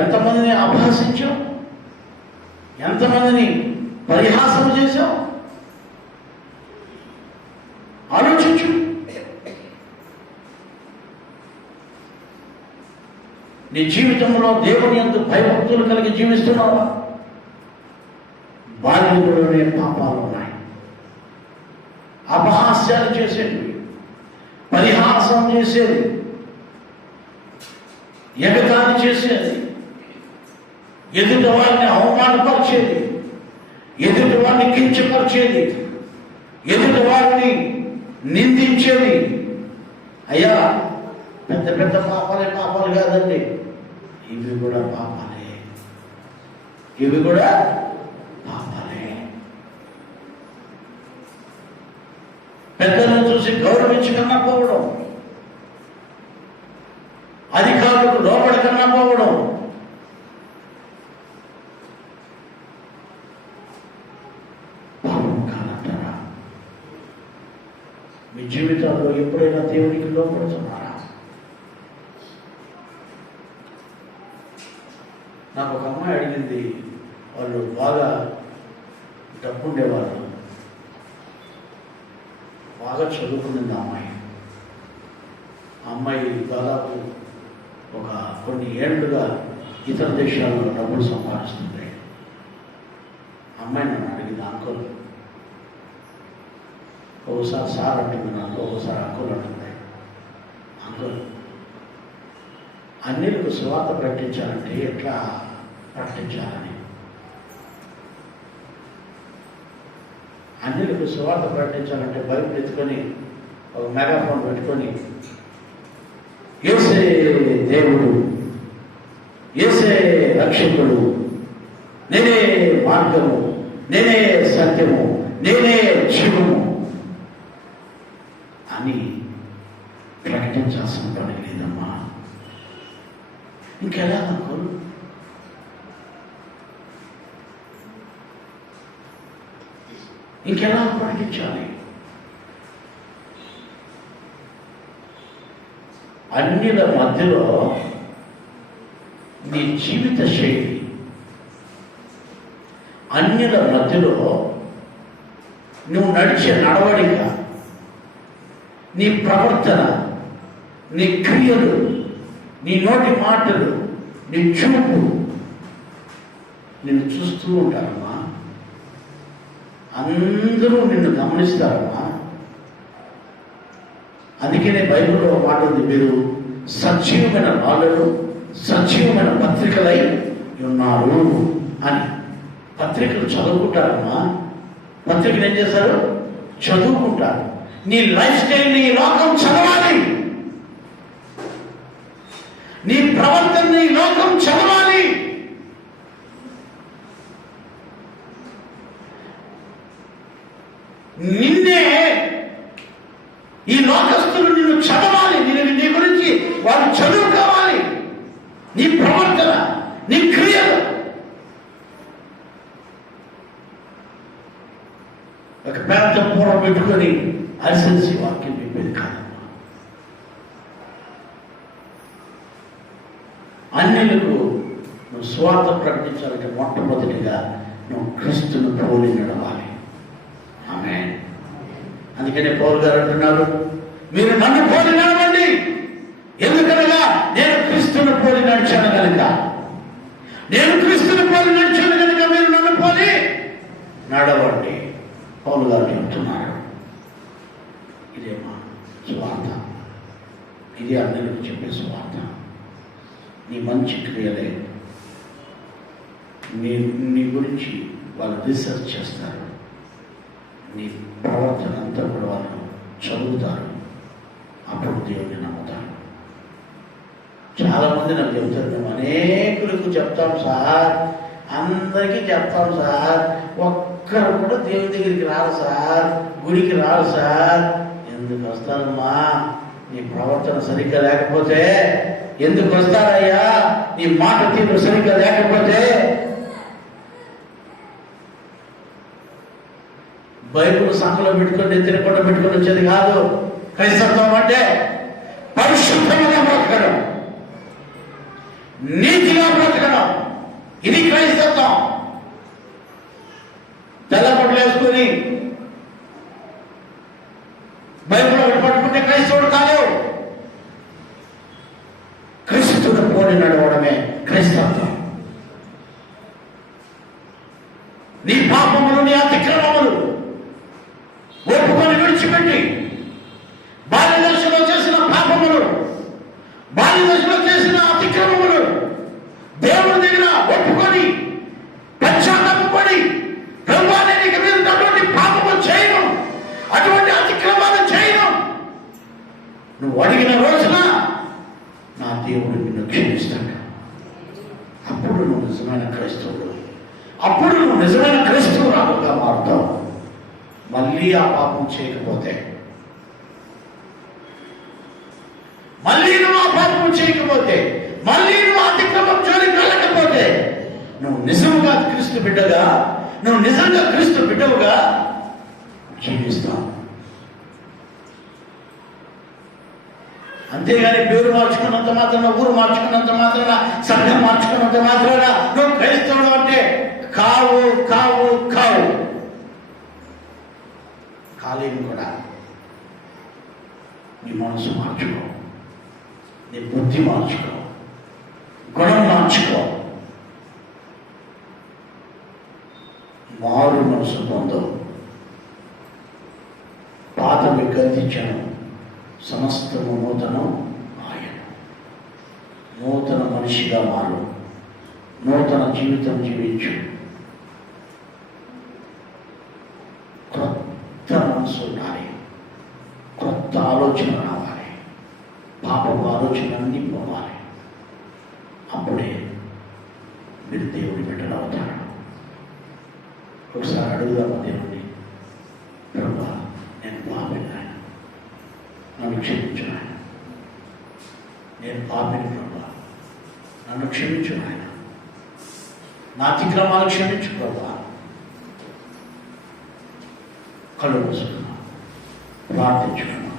ఎంతమందిని అపహసించావు? ఎంతమందిని పరిహాసం చేశావు? ఆలోచించు. నీ జీవితంలో దేవుని యందు భయభక్తులు కలిగి జీవిస్తున్నావా? బాల్యంలోనే పాపాలు ఉన్నాయి. అపహాస్యాలు చేసేది, పరిహాసం చేసేది, ఎగతాళి చేసేది, ఎదుటి వారిని అవమానపరిచేది, ఎదుటి వారిని కించపరిచేది, ఎదుటి వారిని నిందించేది. అయ్యా, పెద్ద పెద్ద పాపాలు కాదండి, ఇవి కూడా పాపాలే. పెద్దలను చూసి గౌరవించకన్నా పోవడం, అధికారులకు లోపలికన్నా పోవడం, పాపం కాదంటారా? మీ జీవితాల్లో ఎప్పుడైనా దేవునికి లోపడుతున్నారా? నాకు ఒక అమ్మాయి అడిగింది. వాళ్ళు బాగా డబ్బుండేవాళ్ళు, బాగా చదువుకున్నది అమ్మాయి దాదాపు కొన్ని ఏళ్లుగా ఇతర దేశాల్లో డబ్బులు సంపాదిస్తుంది. అమ్మాయి నన్ను అడిగింది, అంకుల్, ఒకసారి సార్ అంటుంది నాకు, ఒకసారి అంకుల్ అంటుంది. అంకుల్, అన్నిలకు సువార్త ప్రకటించాలంటే ఎట్లా ప్రకటించాలని? అన్నిలకు సువార్త ప్రకటించాలంటే బైబిల్ ఎత్తుకొని ఒక మెగాఫోన్ పెట్టుకొని, యేసే దేవుడు, యేసే రక్షకుడు, నేనే మార్గము, నేనే సత్యము, నేనే జీవము అని ప్రకటించాలి. ఇంకెలా అంకుల్? ఇంకెలా ప్రకటించాలి? అన్యుల మధ్యలో నీ జీవిత శైలి, అన్యుల మధ్యలో నువ్వు నడిచే నడవడిక, నీ ప్రవర్తన, నీ క్రియలు, నీ నోటి మాటలు, నీ చూపు నిన్ను చూస్తూ ఉంటారమ్మా. అందరూ నిన్ను గమనిస్తారమ్మా. అందుకనే బైబిల్లో మాట ఉంది, మీరు సజీవమైన రాళ్ళను సజీవమైన పత్రికలై ఉన్నారు అని. పత్రికలు చదువుకుంటారమ్మా. పత్రికలు ఏం చేస్తారు? చదువుకుంటారు. నీ లైఫ్ స్టైల్, నీ లోకం చదవాలి. నీ ప్రవర్తన, నీ లోకం చదవాలి. నిన్నే ఈ లోకస్తులు నిన్ను చదవాలి. నీ గురించి వాళ్ళు చదువుకోవాలి. నీ ప్రవర్తన, నీ క్రియలు. ఒక పెద్ద పూర పెట్టుకొని అరిసెల్సి వాక్యం చెప్పేది కాదమ్మా. అన్యులకు నువ్వు స్వార్థ ప్రకటించాలంటే మొట్టమొదటిగా నువ్వు క్రీస్తును పోలి నడవాలి. ఆమేన్. అందుకనే పౌలు గారు అంటున్నారు, మీరు నన్ను పోలి నడవండి. ఎందుకనగా నేను క్రీస్తును పోలి నడిచాను కనుక, నేను క్రీస్తును పోలి నడిచాను కనుక మీరు నన్ను పోలి నడవండి. పౌలు గారు చెప్తున్నారు. ఇదే మా స్వార్థ, ఇదే అందరికీ చెప్పే స్వార్థ. నీ మంచి క్రియలే, నీ గురించి వాళ్ళు రీసెర్చ్ చేస్తారు. నీ ప్రవర్తన అంతా కూడా వాళ్ళు చదువుతారు. అప్పుడు దేవుని నమ్ముతారు. చాలామంది నాకు చెప్తారు, మేము అనేకులకు చెప్తాం సార్, అందరికీ చెప్తాం సార్, ఒక్కరు కూడా దేవుని దగ్గరికి రారు సార్, గుడికి రారు సార్. ఎందుకు వస్తారమ్మా? నీ ప్రవర్తన సరిగ్గా లేకపోతే. ఎందుకు వస్తారయ్యా? నీ మాట తీరు సరిగ్గా లేకపోతే. బైబిల్ సంఖలో పెట్టుకొని తినకుండా పెట్టుకొని వచ్చేది కాదు. క్రైస్తవం అంటే పరిశుద్ధంగా బ్రతకడం, నీతిగా బ్రతకడం. ఇది క్రైస్తవం. తెల్ల బట్టలు వేసుకొని బైబిల్ ఒకటి పట్టుకుంటే క్రైస్తవుడు కాదు. క్రీస్తును పోలి నడవడమే క్రైస్తవం. నీ పాపములు, నీ అతిక్రమములు ఒప్పుకొని విడిచిపెట్టి, బాల్య దశలో చేసిన పాపములు, బాల్య దశలో చేసిన అతిక్రమములు దేవుడి దగ్గర ఒప్పుకొని పశ్చాత్తాపడి, ప్రభువా నేను ఇక మీద అటువంటి పాపము చేయను, అటువంటి అతిక్రమాలు చేయను, నువ్వు అడిగిన రోజున నా దేవుడు నిన్ను క్షమిస్తాడు. అప్పుడు నువ్వు నిజమైన క్రైస్తవుడు. అప్పుడు నువ్వు నిజమైన క్రైస్తవురాలుగా మారుతావు. మళ్ళీ ఆ పాపం చేయకపోతే, మళ్ళీ నువ్వు ఆ పాపం చేయకపోతే, మళ్ళీ నువ్వు అతిక్రమం జోలికి వెళ్ళకపోతే, నువ్వు నిజంగా క్రీస్తు బిడ్డగా, నువ్వు నిజంగా క్రీస్తు బిడ్డవుగా జీవిస్తావు. అంతేగాని పేరు మార్చుకున్నంత మాత్రాన, ఊరు మార్చుకున్నంత మాత్రాన, సంఘం మార్చుకున్నంత మాత్రాన నువ్వు క్రైస్తవుడు అంటే కావు కావు కావు. కాలేము కూడా. నీ మనసు మార్చుకో, నీ బుద్ధి మార్చుకో, గుణం మార్చుకో. మారు మనసు పొందవు. పాతవి గతించను, సమస్తము నూతనం ఆయన. నూతన మనిషిగా మారు, నూతన జీవితం జీవించు. కొత్త మనసు ఉండాలి, కొత్త ఆలోచన రావాలి, పాపపు ఆలోచనలన్నీ పోవాలి. అప్పుడే మీరు దేవుడి బిడ్డలు అవుతారు. ఒకసారి అడుగుదామా దేవుడిని, ప్రభువా నేను పాపిని ఆయన, నన్ను క్షమించు ఆయన, నేను పాపిని ప్రభువా, నన్ను క్షమించు ఆయన, నా అతిక్రమాలు క్షమించు ప్రభా. కళ్ళు మూసుకున్నాం, ప్రార్థించుకున్నాం.